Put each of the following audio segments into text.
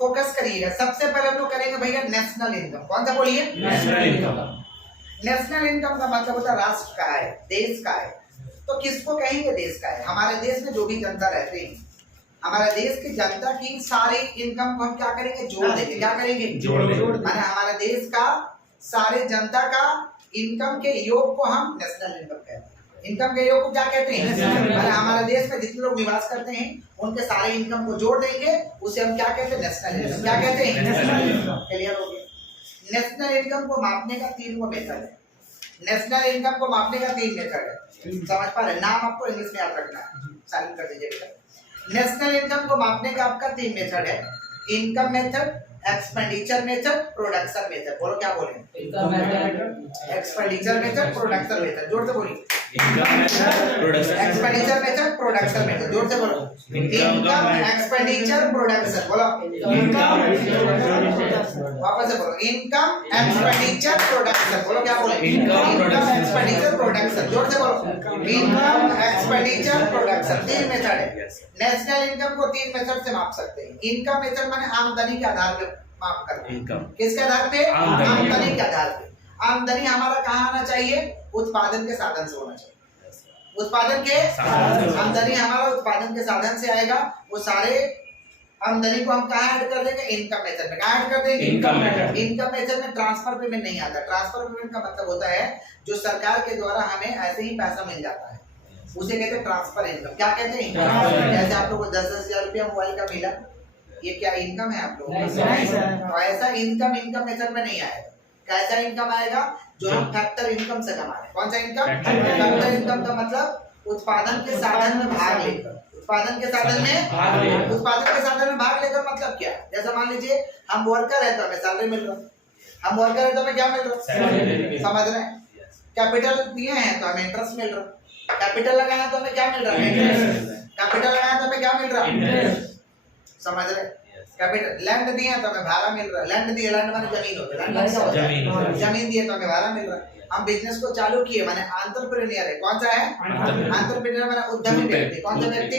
Focus करिएगा। सबसे पहले हम लोग करेंगे भैया नेशनल इनकम। कौन सा बोलिए? National income. नेशनल इनकम का मतलब होता है राष्ट्र का है, देश का है। तो किसको कहेंगे देश का है? हमारे देश में जो भी जनता रहते हैं, हमारे देश की जनता की सारी इनकम को हम क्या करेंगे? जोड़ देंगे। क्या करेंगे? जोड़ देंगे। माने हमारे देश का सारे जनता का इनकम के योग को हम नेशनल इनकम कहते हैं। इनकम के योग को क्या कहते हैं? माने हमारे देश में जितने लोग निवास करते हैं उनके सारे इनकम को जोड़ देंगे, उसे हम क्या कहते हैं? National income. क्या कहते हैं? National income. क्लियर हो गया? नेशनल इनकम को मापने का 3 मेथड है। नेशनल इनकम को मापने का 3 मेथड है। समझ पा रहे? नाम आपको इंग्लिश में याद रखना है, साइन कर दीजिए बेटा। नेशनल इनकम को मापने का आपका 3 मेथड है। Income method, expenditure method, production method. बोलो क्या बोलेंगे? Income method, expenditure method, production method. जोर से बोलिए। Income method, production, expenditure method, production method. जोर से बोलो। Income, expenditure, production. बोलो वापस से बोलो। Income, expenditure, production. बोलो क्या बोले? Income, expenditure, production. जोर से बोलो। Income, expenditure, production. 3 मेथड है। नेशनल इनकम को 3 मेथड से माप सकते हैं। इनकम मेथड माने आमदनी के आधार पे माप करते हैं। इनकम किसके आधार पे? आमदनी के आधार पे। आमदनी हमारा कहाँ आना चाहिए? उत्पादन के साधन से होना चाहिए। उत्पादन के आमदनी हमारा उत्पादन के साधन से आएगा। वो सारे आमदनी को हम कहाँ ऐड कर देंगे? इनकम मेथड में। कहाँ ऐड कर देंगे? Income method. इनकम मेथड में ट्रांसफर पेमेंट नहीं आता। ट्रांसफर पेमेंट का मतलब होता है जो सरकार के द्वारा हमें ऐसे ही पैसा मिल जाता है, उसे कहते हैं ट्रांसफर इनकम। क्या कहते हैं? जैसे आप लोगों को 10-10 हजार रुपया मोबाइल का मिला, ये क्या इनकम है आप लोगों को? तो ऐसा इनकम मेथड में नहीं आएगा। कैसा इनकम आएगा? जो हम फैक्टर इनकम से कमा रहे हैं। कौन सा इनकम? फैक्टर इनकम का मतलब उत्पादन के साधन में भाग लेकर। उत्पादन के साधन में उत्पादन के साधन में भाग लेकर मतलब क्या? जैसे मान लीजिए हम वर्कर है तो हमें सैलरी मिल रहा है। हम वर्कर है तो हमें क्या मिल रहा है? समझ रहे हैं? कैपिटल दिए हैं तो हमें इंटरेस्ट मिल रहा है। कैपिटल लगाया तो हमें क्या मिल रहा है? कैपिटल लगाया तो हमें क्या मिल रहा है? समझ रहे? कैपिटल लैंड दिए तो हमें भाड़ा मिल रहा है। लैंड दिए, लैंड माने जमीन होती है। लैंड माने क्या होता है? जमीन दिए तो हमें भाड़ा मिल रहा है। हम बिजनेस को चालू किए माने एंटरप्रेन्योर है। कौन सा है? एंटरप्रेन्योर माने उद्यमी व्यक्ति। कौन सा व्यक्ति?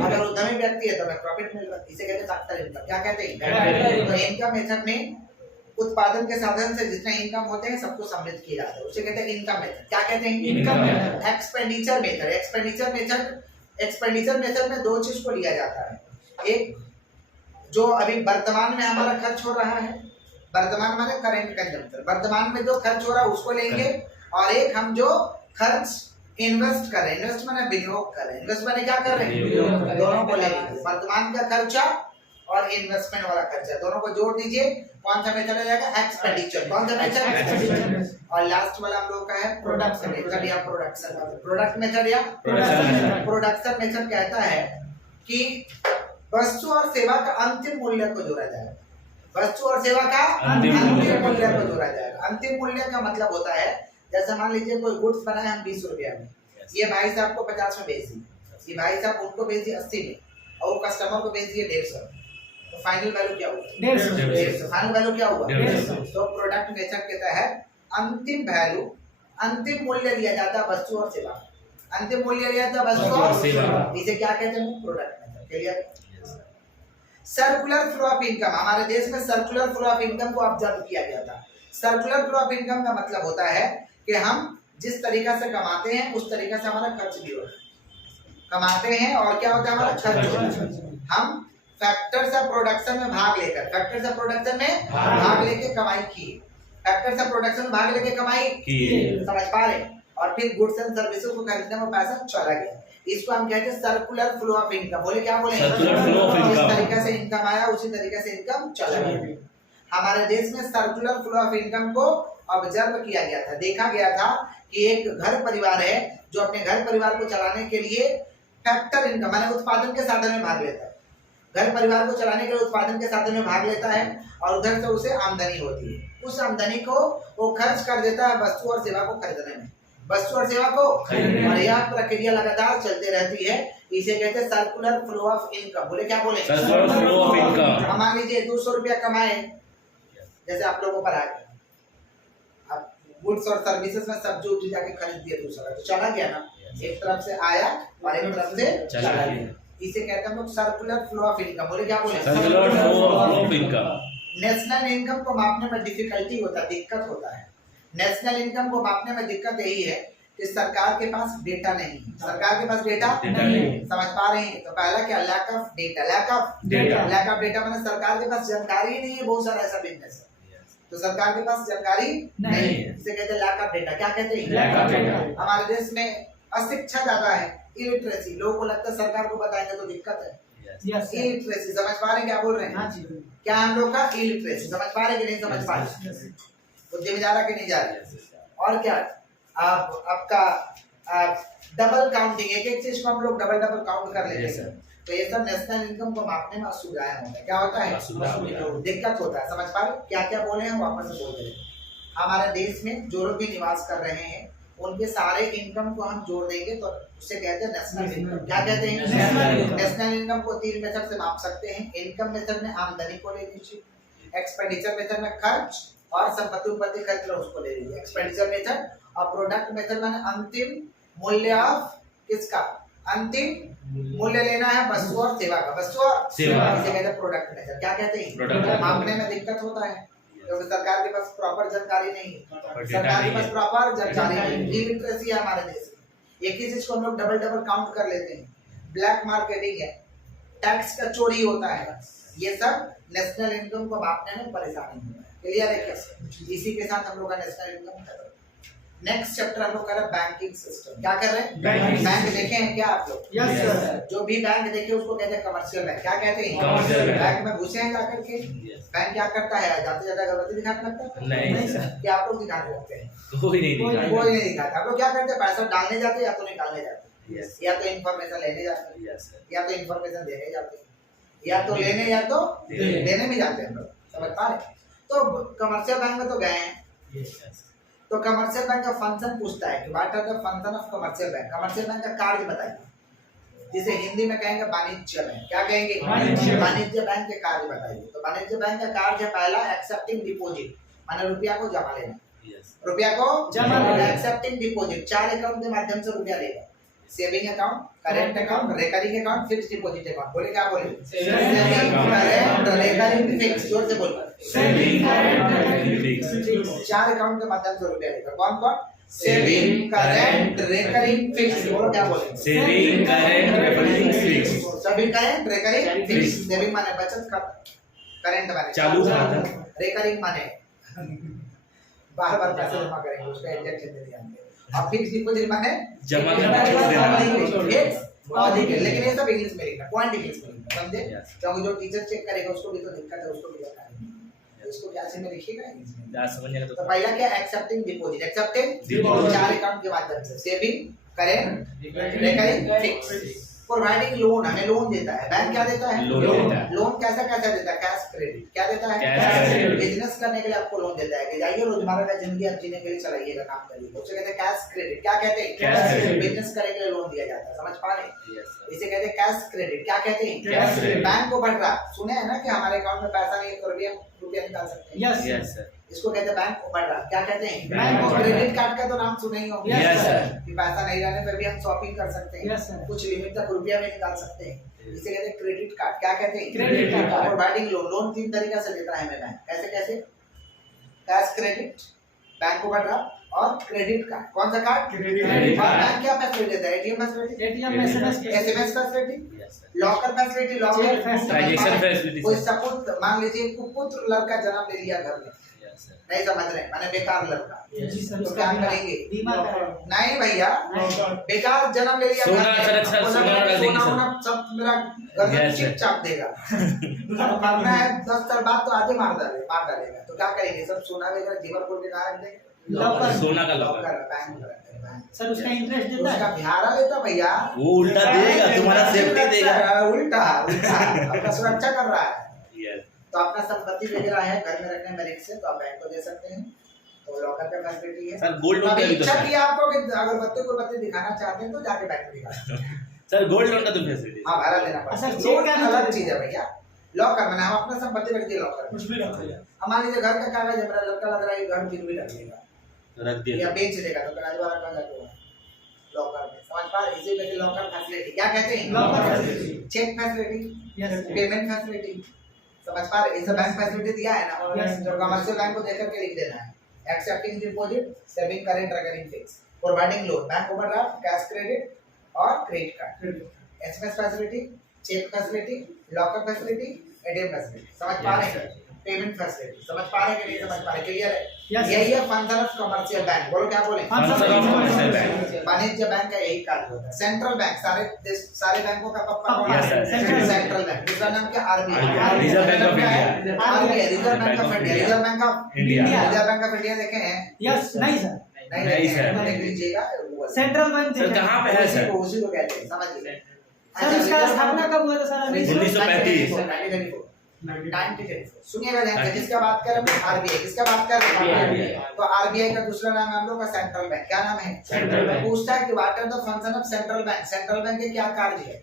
अगर उद्यमी व्यक्ति है तो हमें प्रॉफिट मिल रहा है। इसे कहते हैं फैक्टर इनकम। क्या कहते हैं? तो इनकम मेथड में उत्पादन के साधन से जितने इनकम होते हैं सबको सम्मिलित किया जाता है, उसे कहते हैं इनकम मेथड। क्या कहते हैं? Income method. Expenditure method. Expenditure method में 2 चीज को लिया जाता है। एक जो अभी वर्तमान में हमारा खर्च हो रहा है, वर्तमान माने करेंट कंजम्पशन, वर्तमान में जो खर्च हो रहा है उसको लेंगे, और एक हम जो खर्च इन्वेस्ट कर रहे हैं, इन्वेस्ट माने विनियोग कर रहे हैं, इन्वेस्ट माने क्या कर रहे हैं? दोनों को लेंगे। वर्तमान का खर्चा और इन्वेस्टमेंट वाला खर्चा दोनों को जोड़ दीजिए। कौन सा मेथड आ जाएगा? एक्सपेंडिचर। कौन सा मेथड? और लास्ट वाला हम लोग का है प्रोडक्शन मेथड या प्रोडक्शन मेथड। प्रोडक्ट मेथड या प्रोडक्शन मेथड कहता है कि वस्तु और सेवा का अंतिम मूल्य को जोड़ा जाएगा। वस्तु और सेवा का अंतिम मूल्य को जोड़ा जाएगा। अंतिम मूल्य का मतलब होता है जैसे मान लीजिए कोई गुड्स बनाए हम 20 रुपया में, ये भाई साहब को 50 में बेच दिए, ये भाई साहब उनको बेच दिए 80 में, और वो कस्टमर को बेच दिए 150। तो फाइनल वैल्यू क्या हुआ? 150। फाइनल वैल्यू क्या हुआ? 150। तो प्रोडक्ट मेथड के तहत अंतिम वैल्यू, अंतिम मूल्य लिया जाता है वस्तु और सेवा। अंतिम मूल्य लिया जाता है वस्तु और सेवा, इसे क्या कहते हैं? Product method. Clear? Circular flow of income. हमारे देश में सर्कुलर फ्लो ऑफ इनकम को ऑब्जर्व किया गया था। सर्कुलर फ्लो ऑफ इनकम का मतलब होता है कि हम जिस तरीका से कमाते हैं उस तरीका से हमारा खर्च भी होता है। कमाते हैं और क्या होता है? हमारा खर्च होता है। हम फैक्टर्स ऑफ प्रोडक्शन में भाग लेकर, फैक्टर्स ऑफ प्रोडक्शन में भाग लेके कमाई की, फैक्टर्स ऑफ प्रोडक्शन में भाग लेके कमाई की, समझ पा रहे? और फिर गुड्स एंड सर्विसेज को खरीदने में पैसा चला गया। इसको हम कहते हैं सर्कुलर फ्लो ऑफ इनकम। बोले क्या बोले? Circular flow of income. जिस तरीके से इनकम आया उसी तरीके से इनकम चला गया। हमारे देश में सर्कुलर फ्लो ऑफ इनकम को ऑब्जर्व किया गया था। देखा गया था कि एक घर परिवार है जो अपने घर परिवार को चलाने के लिए फैक्टर इनकम माने उत्पादन के साधन में भाग लेता है। घर परिवार को चलाने के लिए उत्पादन के साधन में भाग लेता है और उधर से उसे आमदनी होती है। उस आमदनी को वो खर्च कर देता है वस्तु और सेवा को खरीदने में, वस्तु और सेवा को, और यह प्रक्रिया लगातार चलती रहती है। इसे कहते हैं सर्कुलर फ्लो ऑफ इनकम। बोले क्या बोले? Circular flow of income. हम मान लीजिए 200 रुपया कमाए, जैसे आप लोगों पर आ गया, अब गुड्स और सर्विसेज में सब्जी उब्जी जाके खरीद दिया दूसरा, तो चला गया ना, एक तरफ से आया और एक तरफ से चला गया। इसे कहते हैं हम लोग सर्कुलर फ्लो ऑफ इनकम। बोले क्या बोले? Circular flow of income. National income को मापने में डिफिकल्टी होता है, दिक्कत होता है। नेशनल इनकम को मापने में दिक्कत यही है कि सरकार के पास डेटा नहीं है। सरकार के पास डेटा नहीं, समझ पा रहे हैं? तो पहला क्या, lack of data. Lack of data माने सरकार के पास जानकारी ही नहीं है। बहुत सारा ऐसा बिजनेस है तो सरकार के पास जानकारी नहीं है, इसे कहते हैं लैक ऑफ डेटा। क्या कहते हैं? Lack of data. हमारे देश में अशिक्षा ज्यादा है, इलिटरेसी। लोगों को लगता है सरकार को बताएंगे तो दिक्कत है। इलिटरेसी, समझ पा रहे हैं क्या बोल रहे हैं? क्या हम लोग का इलिटरेसी, समझ पा रहे कि नहीं समझ पा रहे? बुद्धि में जा रहा कि नहीं जा रहा? और क्या आपका डबल काउंटिंग, एक एक चीज को हम लोग डबल काउंट कर लेते हैं। तो ये सब नेशनल इनकम को मापने में असुविधाएं होता है। क्या होता है? दिक्कत होता है। समझ पा रहे? क्या क्या बोले हैं वापस से बोल रहे हैं। हमारे देश में जो लोग भी निवास कर रहे हैं उनके सारे इनकम को हम जोड़ देंगे तो उसे कहते हैं नेशनल इनकम। क्या कहते हैं? नेशनल इनकम को 3 मेथड से माप सकते हैं। इनकम मेथड में आमदनी को ले लीजिए, एक्सपेंडिचर मेथड में खर्च, और संपत्ति उपत्ति खर्च उसको ले लीजिए। एक्सपेंडिचर मेथड और प्रोडक्ट मेथड में अंतिम मूल्य ऑफ किसका? अंतिम मूल्य लेना है वस्तु और सेवा का। वस्तु और सेवा, इसे कहते हैं प्रोडक्ट मेथड। क्या कहते हैं? मापने में दिक्कत होता है क्योंकि सरकार के पास प्रॉपर जानकारी नहीं है। सरकार के पास प्रॉपर जानकारी नहीं, इलिटरेसी है हमारे देश में। एक ही चीज को हम लोग डबल काउंट कर लेते हैं। ब्लैक मार्केटिंग है, टैक्स का चोरी होता है, ये सब नेशनल इनकम को मापने में परेशानी होता है। क्लियर है क्या? इसी के साथ हम लोग का नेशनल इनकम है। नेक्स्ट चैप्टर हम लोग कर रहे हैं बैंकिंग सिस्टम। क्या कर रहे हैं? बैंक देखे हैं क्या आप लोग? Yes sir. जो भी बैंक देखे उसको कहते हैं कमर्शियल बैंक। क्या कहते हैं? बैंक में घुसे हैं जाकर के। बैंक क्या करता है? जाते जाते अगरबत्ती दिखाने लगता है? नहीं सर। क्या आप लोग दिखाने लगते हैं? कोई नहीं दिखाता। आप लोग क्या करते हैं? पैसा डालने जाते हैं या तो निकालने जाते हैं, या तो इन्फॉर्मेशन लेने जाते हैं, या तो इन्फॉर्मेशन देने जाते हैं, या तो लेने या तो देने में जाते हैं। हम लोग समझ पा रहे? तो कमर्शियल बैंक में तो गए हैं। तो कमर्शियल बैंक का फंक्शन पूछता है कि what are the function of commercial bank. Commercial bank का कार्य बताइए, जिसे हिंदी में कहेंगे वाणिज्य बैंक। क्या कहेंगे? वाणिज्य बैंक के कार्य बताइए। तो वाणिज्य बैंक का कार्य है पहला एक्सेप्टिंग डिपॉजिट, माने रुपया को जमा लेना। रुपया को जमा लेना, एक्सेप्टिंग डिपॉजिट। 4 अकाउंट के माध्यम से रुपया लेगा। Saving account, current account, recurring account, fixed deposit account. बोले क्या बोले? Saving, current, recurring, fix. जोर से बोलो। Saving, current, fix. 4 अकाउंट के माध्यम से रुपया लेगा। कौन कौन? Saving, current, recurring, fix. बोलो क्या बोले? Saving, current, recurring, fix. Saving, current, recurring, fix. Saving माने बचत खाता, करेंट माने चालू खाता, रिकरिंग माने बार-बार पैसे जमा करेंगे, उसका इंजेक्शन दे दिया हमने। और फिक्स डिपॉजिट माने जमा करना छोड़ देना। लेकिन ये सब इंग्लिश में लिखना, पॉइंट इंग्लिश में लिखना, समझे? क्योंकि जो टीचर चेक करेगा उसको भी तो दिक्कत है, उसको भी जानकारी नहीं। उसको क्या से में लिखिएगा इंग्लिश में। क्या समझेगा? तो पहला क्या? Accepting deposit. Accepting deposit 4 account के माध्यम से। Saving, current, recurring, fix. Providing loan, हमें लोन देता है बैंक। क्या देता है? लोन कैसा कैसा देता है? Cash credit. क्या देता है? Cash credit. बिजनेस करने के लिए आपको लोन देता है कि जाइए रोजमर्रा का जिंदगी आप जीने के लिए चलाइएगा, काम करिए, उसे कहते हैं कैश क्रेडिट। क्या कहते हैं? Cash credit. बिजनेस करने के लिए लोन दिया जाता है, समझ पा रहे हैं? इसे कहते हैं कैश क्रेडिट। क्या कहते हैं? Cash credit. बैंक को बढ़ रहा, सुने हैं ना कि हमारे अकाउंट में पैसा नहीं है तो रुपया निकाल सकते हैं। Yes sir. इसको कहते हैं बैंक को बढ़ रहा। क्या कहते हैं? बैंक को। क्रेडिट कार्ड का तो नाम सुने ही होंगे। Yes sir. कि पैसा नहीं रहने पर भी हम शॉपिंग कर सकते हैं। Yes sir. कुछ लिमिट तक रुपया भी निकाल सकते हैं, इसे कहते हैं क्रेडिट कार्ड। क्या कहते हैं? Credit card. Providing loan, loan 3 तरीका से देता है हमें बैंक। कैसे कैसे? कैश क्रेडिट, बैंक को बढ़ रहा, और क्रेडिट कार्ड। कौन सा कार्ड? Credit card. और बैंक क्या फैसिलिटी देता है? ATM facility, ATM SMS facility, locker facility, locker transaction facility. कोई सपूत, मान लीजिए कुपुत्र लड़का जन्म ले लिया घर में, नहीं समझ रहे, माने बेकार लड़का, तो क्या करेंगे? नहीं भैया, बेकार जन्म ले लिया, सोना सब मेरा घर चिप चाप देगा। मरना है 10 साल बाद तो आधे मार डालेगा। तो क्या करेंगे? सब सोना वगैरह जीवन खोल के कहा रख देंगे? लॉकर, सोना का लॉकर बैंक सर। उसका इंटरेस्ट देता है? उसका बिहारा लेता भैया, वो उल्टा देगा, तुम्हारा सेफ्टी देगा। उल्टा आपका सुरक्षा कर रहा है। तो अपना संपत्ति वगैरह है घर में रखने में रिस्क है, तो आप बैंक को दे सकते हैं। तो लॉकर का फैसिलिटी है। सर गोल्ड लोन का भी इच्छा की आपको कि अगर बत्ती दिखाना चाहते हैं तो जाके बैंक में दिखा। सर गोल्ड लोन का तो फैसिलिटी, हां भाड़ा लेना पड़ता है। लोन अलग चीज है भैया। लॉकर में हम अपना संपत्ति रख दिए, लॉकर कुछ भी रख दिया। हमारे लिए घर का कागज हमारा लड़का लग रहा है, घर गिरवी रख देगा, रख दिया या बेच देगा, तो कागज वाला कहां जाएगा? लॉकर में। समझ पा रहे? इसे कहते हैं लॉकर फैसिलिटी। क्या कहते हैं? Locker facility. Cheque facility, payment facility, समझ पा रहे? इसे बैंक फैसिलिटी दिया है ना, Yes. तो कमर्शियल बैंक को देकर के लिख देना है, accepting deposit, saving current recurring fix, providing loan, bank overdraft, cash credit और credit card, SMS facility, cheque facility, locker facility, ATM facility. समझ पा रहे हैं? पेमेंट फैसिलिटी समझ पा रहे हैं कि नहीं समझ पा रहे? क्लियर है? Yes. यही है फंक्शन ऑफ कमर्शियल बैंक। बोलो क्या बोले? Function of commercial bank. वाणिज्य बैंक का यही कार्य होता है। सेंट्रल बैंक सारे बैंकों का पप्पा कौन Yes, है? sir. Central bank. दूसरा नाम क्या? RBI. Reserve Bank of India. RBI reserve bank of India. Reserve bank of India. Reserve bank of India देखे हैं? यस नहीं सर, नहीं, sir. देख लीजिएगा। सेंट्रल बैंक सर कहाँ पे है सर? उसी को कहते हैं, समझिए। सर इसका स्थापना कब हुआ था सर? 1935। 1934। सुनिएगा ध्यान से, किसका बात कर रहे हैं? आरबीआई। किसका बात कर रहे हैं? RBI। तो आरबीआई का दूसरा नाम है हम लोग का सेंट्रल बैंक। क्या नाम है? Central bank. पूछता है कि what are the function of central bank. Central bank के क्या कार्य है?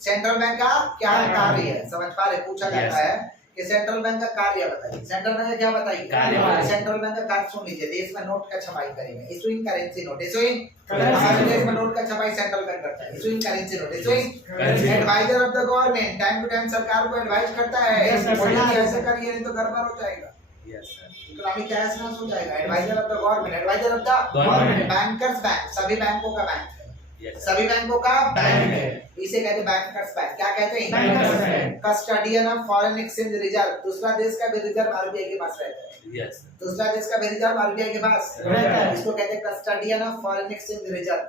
सेंट्रल बैंक का क्या कार्य है? समझ पा रहे? पूछा जाता है कि सेंट्रल बैंक का कार्य बताइए। सेंट्रल बैंक का क्या बताइए? कार्य। सेंट्रल बैंक का कार्य सुन लीजिए। देश में नोट का छपाई करेंगे, issuing currency note, issuing Currency हमारे note। देश में नोट का छपाई सेंट्रल बैंक करता है, issuing currency note, issuing Currency note। Adviser of the government, time to time सरकार को एडवाइस करता है Yes, sir, पॉलिसी sir। ऐसे करिए नहीं तो गड़बड़ हो जाएगा, Yes, sir. इकोनॉमिक तहस नहस हो जाएगा। Adviser of the government, adviser of the Government। Bankers bank, सभी बैंकों का बैंक है, Yes, sir. सभी बैंकों का बैंक है। इसे कहते हैं बैंकर्स बैंक। क्या कहते हैं? Bankers bank। Custodian of foreign exchange reserve, दूसरा देश का भी रिजर्व आरबीआई के पास रहता है, Yes, sir. दूसरा देश का भी रिजर्व आरबीआई के पास रहता है। इसको कहते हैं custodian of foreign exchange reserve,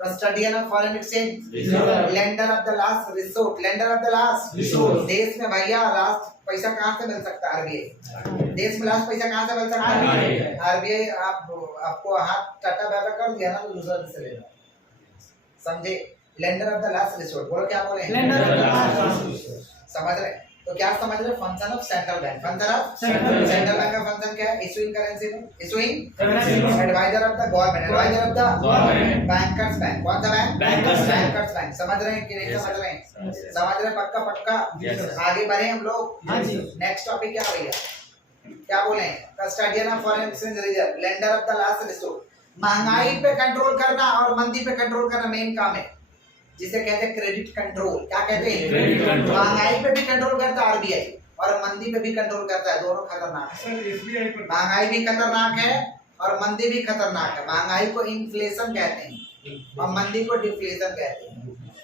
custodian of foreign exchange Reserve। Lender of the last resort, lender of the last Resource। देश में भैया लास्ट पैसा कहाँ से मिल सकता है? आरबीआई। देश में लास्ट पैसा कहाँ से मिल सकता है? RBI। आरबीआई। आपको हाथ टाटा बाबा कर दिया ना तो दूसरा देश से लेना, समझे? Lender of the last resort. बोलो क्या बोले? Lender of the last समझ रहे? तो क्या समझ रहे? Function of central bank. Function of Central bank। Central bank का फंक्शन क्या है? Issuing currency note, issuing Currency note। Adviser of the government, adviser of the Government। Bankers bank. कौन सा bank? Bankers bank। Bankers bank. समझ रहे हैं कि नहीं Yes, समझ sir. रहे हैं? Yes, sir. समझ रहे हैं? पक्का पक्का। Yes, sir. आगे बढ़े हम लोग। हाँ जी। नेक्स्ट टॉपिक क्या भैया? क्या बोले? Custodian of foreign exchange reserve, lender of the last resort. महंगाई पे कंट्रोल करना और मंदी पे कंट्रोल करना मेन काम है, जिसे कहते हैं क्रेडिट कंट्रोल। क्या कहते हैं? Credit control। महंगाई पे भी कंट्रोल करता है आरबीआई और मंदी पे भी कंट्रोल करता है। दोनों खतरनाक है। महंगाई भी खतरनाक है और मंदी भी खतरनाक है। महंगाई को इन्फ्लेशन कहते हैं और मंदी को डिफ्लेशन कहते हैं।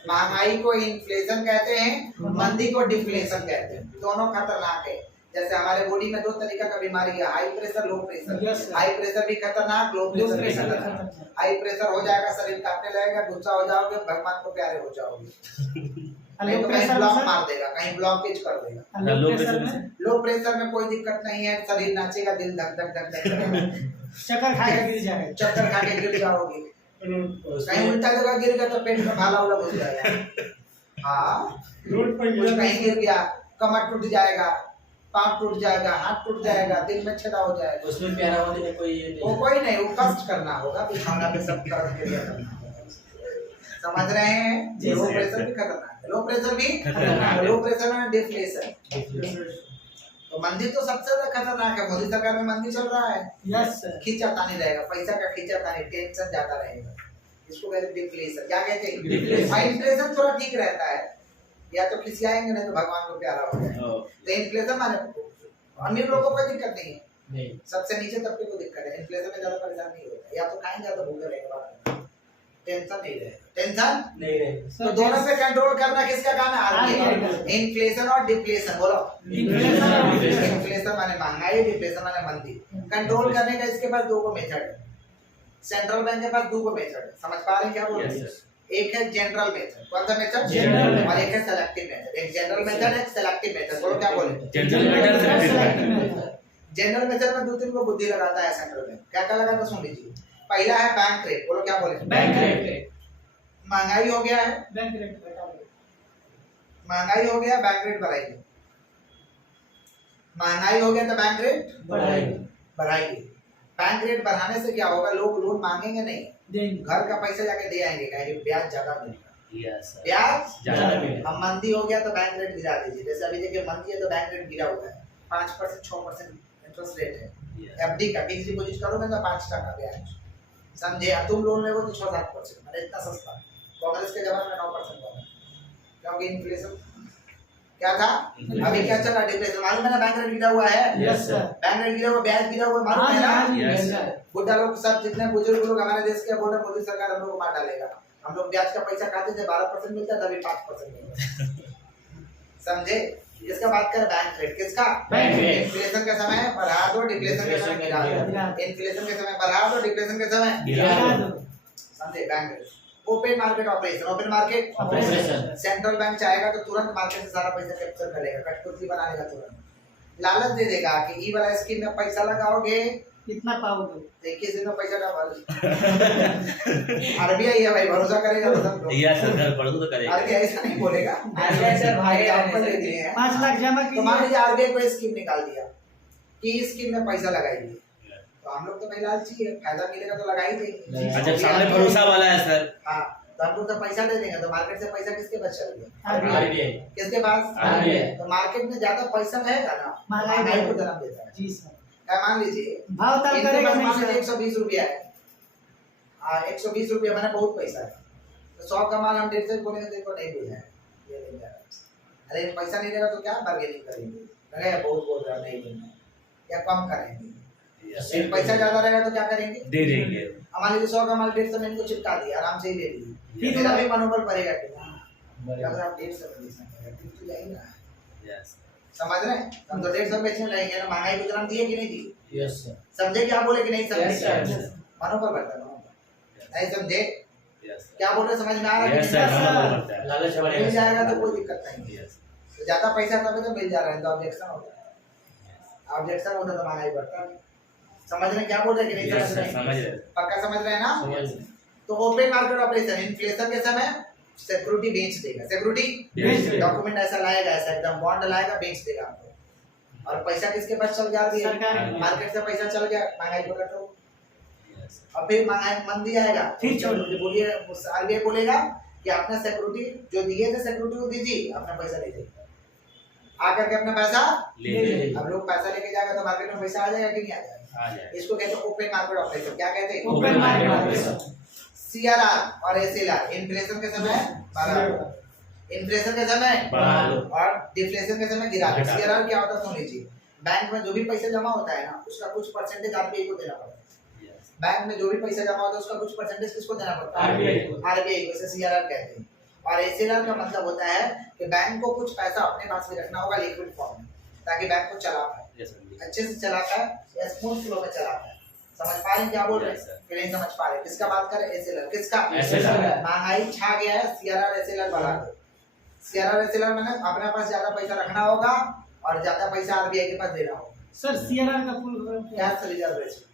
महंगाई को इन्फ्लेशन कहते हैं, मंदी को डिफ्लेशन कहते हैं। दोनों खतरनाक है। जैसे हमारे बॉडी में दो तरीका का बीमारी है, high pressure, low pressure. Yes, sir। High pressure भी खतरनाक, लो प्रेशर भी खतरनाक। हाई प्रेशर हो जाएगा, शरीर कांपने लगेगा, गुस्सा हो जाओगे, भगवान को प्यारे हो जाओगे, नहीं तो कहीं ब्लॉक मार देगा, कहीं ब्लॉकेज कर देगा। लो प्रेशर में लो प्रेशर में कोई दिक्कत नहीं है, शरीर नाचेगा, दिल धक धक धक धक करेगा, चक्कर खा के गिर जाएगा। चक्कर खा के गिर जाओगे, कहीं उल्टा जगह गिर गया तो पेट में भाला उला घुस जाएगा। हाँ, कुछ कहीं गिर गया, कमर टूट जाएगा, पाँव टूट जाएगा, हाथ टूट जाएगा, दिल में छेदा हो जाएगा। उसमें प्यारा होने में कोई ये वो नहीं। कोई नहीं, वो कष्ट करना होगा, बिछौना पे सब कर्म क्रिया करना होगा। समझ रहे हैं? जी, लो सर। प्रेशर भी खतरनाक है, लो प्रेशर भी खतरनाक है। लो प्रेशर में डिफ्लेशन। तो मंदी तो सबसे ज्यादा खतरनाक है। मोदी सरकार में मंदी चल रहा है, यस सर। खींचातानी रहेगा, पैसा का खींचातानी, टेंशन ज्यादा रहेगा, इसको कहते हैं डिफ्लेशन। क्या कहते हैं? Deflation। और इन्फ्लेशन थोड़ा ठीक रहता है, या तो खिसियाएंगे नहीं तो भगवान को प्यारा हो जाएगा। Oh. तो इन्फ्लेशन माने अमीर लोगों को कोई दिक्कत नहीं है, नहीं। सबसे नीचे तबके को दिक्कत है। इन्फ्लेशन में ज्यादा परेशान नहीं होता, या तो खाएंगे या तो भूखे रहेगा, बात टेंशन नहीं रहेगा, टेंशन। नहीं रहे। तो दोनों पे कंट्रोल करना किसका काम है? RBI RBI. का। इन्फ्लेशन और डिफ्लेशन बोलो। इन्फ्लेशन और डिफ्लेशन। इन्फ्लेशन माने महंगाई, डिफ्लेशन माने मंदी। कंट्रोल करने का इसके पास दो को मेथड है, सेंट्रल बैंक के पास दो को मेथड है। समझ पा रहे हैं क्या बोल रहे Yes, हैं? sir. एक है जनरल मेथड। कौन सा मेथड? General method। और एक है सेलेक्टिव मेथड। एक जनरल मेथड, एक सेलेक्टिव मेथड। बोलो क्या बोले? General method, selective method. General method में दो तीन को बुद्धि लगाता है सेंट्रल बैंक। क्या क्या लगाता है सुन लीजिए। पहला है बैंक रेट। बोलो क्या बोले? Bank rate. महंगाई हो गया है, बैंक रेट बता दो। महंगाई हो गया, बैंक रेट बढ़ाइए। महंगाई हो गया तो बैंक रेट बढ़ाइए। बढ़ाइए। बैंक रेट बढ़ाने से क्या होगा? लोग लोन मांगेंगे नहीं, देंगे। घर का पैसा जाके दे आएंगे, कहेंगे ब्याज ज्यादा मिलेगा। Yes, sir. ब्याज ज्यादा मिलेगा। अब मंदी हो गया तो बैंक रेट गिरा दीजिए। जैसे अभी देखिए मंदी है तो बैंक रेट गिरा हुआ है, 5% 6% इंटरेस्ट रेट है। Yes. एफडी का फिक्स डिपॉजिट करोगे तो 5% ब्याज, समझे? अब तुम लोन लेगो तो 6-7%, मतलब इतना सस्ता। कांग्रेस के जमाने में 9% था, क्योंकि इन्फ्लेशन क्या था? अभी क्या चल रहा है? डिप्रेशन। मालूम है ना, बैंक रेट गिरा हुआ है। Yes sir. बैंक रेट गिरा हुआ, ब्याज गिरा हुआ, मालूम है ना? Yes, sir. बुढ़ा लोग सब जितने बुजुर्ग लोग हमारे देश के बोल रहे मोदी सरकार हम लोग को मार डालेगा। हम लोग ब्याज का पैसा खाते थे, 12% मिलता था, अभी 5% मिलता। समझे? इसका बात कर बैंक रेट, किसका? Bank rate. इन्फ्लेशन के समय बढ़ा दो, डिप्लेशन के समय गिरा दो। इन्फ्लेशन के समय बढ़ा दो, डिप्लेशन के समय गिरा दो। समझे? Bank rate. Open market operation, open market operation. Central bank चाहेगा तो तुरंत मार्केट से सारा पैसा कैप्चर करेगा, कटपुतली बना लेगा तुरंत। लालच दे देगा कि ई वाला स्कीम में पैसा लगाओगे, कितना पाओगे? 21 दिन में पैसा डबल। आरबीआई है भाई, भरोसा करेगा तो सब लोग। यस सर, बढ़ो तो करेगा। आरबीआई ऐसा नहीं बोलेगा। आरबीआई सर भाई एग्जाम्पल दे दिए हैं। 5 लाख जमा तो मान कीजिए। लीजिए आरबीआई कोई स्कीम निकाल दिया कि इस स्कीम में पैसा लगाइए, तो हम लोग तो भाई लालची है, फायदा मिलेगा तो लगा ही देंगे। अच्छा, सामने भरोसा वाला है सर। हाँ, तो हम लोग तो पैसा दे देंगे, तो मार्केट से पैसा किसके पास चल गया? आरबीआई। किसके पास? आरबीआई। तो मार्केट में ज्यादा पैसा रहेगा ना, महंगाई को जन्म देता है। जी सर। क्या मान लीजिए भाव ताल इनके करेगा पास नहीं मान लीजिए सर। 120 रुपया है, 120 रुपया मैंने बहुत पैसा है, तो 100 का माल हम 150 बोलेंगे तो इनको नहीं बुझाएगा, ये नहीं जाएगा। अरे पैसा नहीं देगा तो क्या बार्गेनिंग करेंगे? लगा बहुत बोल रहा नहीं देना या कम करेंगे। पैसा ज्यादा रहेगा तो क्या करेंगे? दे देंगे। मान लीजिए 100 का माल 150 में इनको चिपका दिया, आराम से ही ले लीजिए, मेरा भी मनोबल पड़ेगा कि अगर आप 150 में बेचना ठीक तो जाएगी ना। यस समझ रहे हैं? हम तो 150 बेचने लगेंगे ना, महंगाई को जन्म दिए कि नहीं दी? Yes sir. समझे क्या बोले कि नहीं Yes, समझे? sir. मनोबल बढ़ता है, मनोबल। नहीं समझे यस क्या बोल रहे, समझ में आ रहा है? यस सर, मनोबल बढ़ता है। लालच मिल बढ़ेगा जाएगा तो कोई दिक्कत नहीं है। यस तो ज्यादा पैसा तभी तो मिल जा रहा है, तो ऑब्जेक्शन होता है। ऑब्जेक्शन होता तो महंगाई बढ़ता है। समझ रहे क्या बोल रहे कि नहीं यस समझ सर, रहे? समझ रहे। पक्का समझ रहे हैं ना? समझ। तो ओपन मार्केट ऑपरेशन, इन्फ्लेशन के समय सिक्योरिटी बेच देगा, सिक्योरिटी बेच देगा। डॉक्यूमेंट ऐसा लाएगा, ऐसा एकदम बॉन्ड लाएगा, बेच देगा आपको। और पैसा किसके पास चल गया? सरकार के पास। मार्केट से पैसा चल गया, महंगाई को कंट्रोल। यस और फिर महंगाई मंदी आएगा, फिर छोड़ बोलिए आरबीआई बोलेगा कि आपने सिक्योरिटी जो दिए थे सिक्योरिटी को दीजिए, अपना पैसा ले जाइए, आकर के अपना पैसा ले ले अब लोग पैसा लेके जाएगा तो मार्केट में पैसा आ जाएगा कि नहीं आ जाएगा? आ जाए। इसको कहते हैं ओपन मार्केट ऑपरेशन। क्या कहते हैं? Open market operation. सीआरआर और एसएलआर, इन्फ्लेशन के समय बढ़ा दो, इन्फ्लेशन के समय बढ़ा दो। और डिफ्लेशन के समय गिरा दो। घटा दो। सीआरआर क्या होता है सुन लीजिए, बैंक में जो भी पैसा जमा होता है ना, उसका कुछ परसेंटेज आरबीआई को देना पड़ता है। यस बैंक में जो भी पैसा जमा होता है उसका कुछ परसेंटेज किसको देना पड़ता है? आरबीआई को। आरबीआई को। इसे सीआरआर कहते हैं। और एसएलआर का मतलब होता है कि बैंक को कुछ पैसा अपने पास भी रखना होगा लिक्विड फॉर्म में, ताकि बैंक को चला पाए, यस सर। अच्छे से चला पाए या स्मूथ फ्लो में चला पाए। समझ पा रहे हैं क्या बोल रहे Yes, sir. हैं कि नहीं समझ पा रहे? किसका बात करें? एसएलआर। किसका? SLR। महंगाई छा गया है, सीआरआर एसएलआर बढ़ा दो। सीआरआर एसएलआर मैंने अपने पास ज्यादा पैसा रखना होगा और ज्यादा पैसा आरबीआई के पास देना होगा। सर सीआरआर का फुल फॉर्म क्या है? Cash reserve ratio.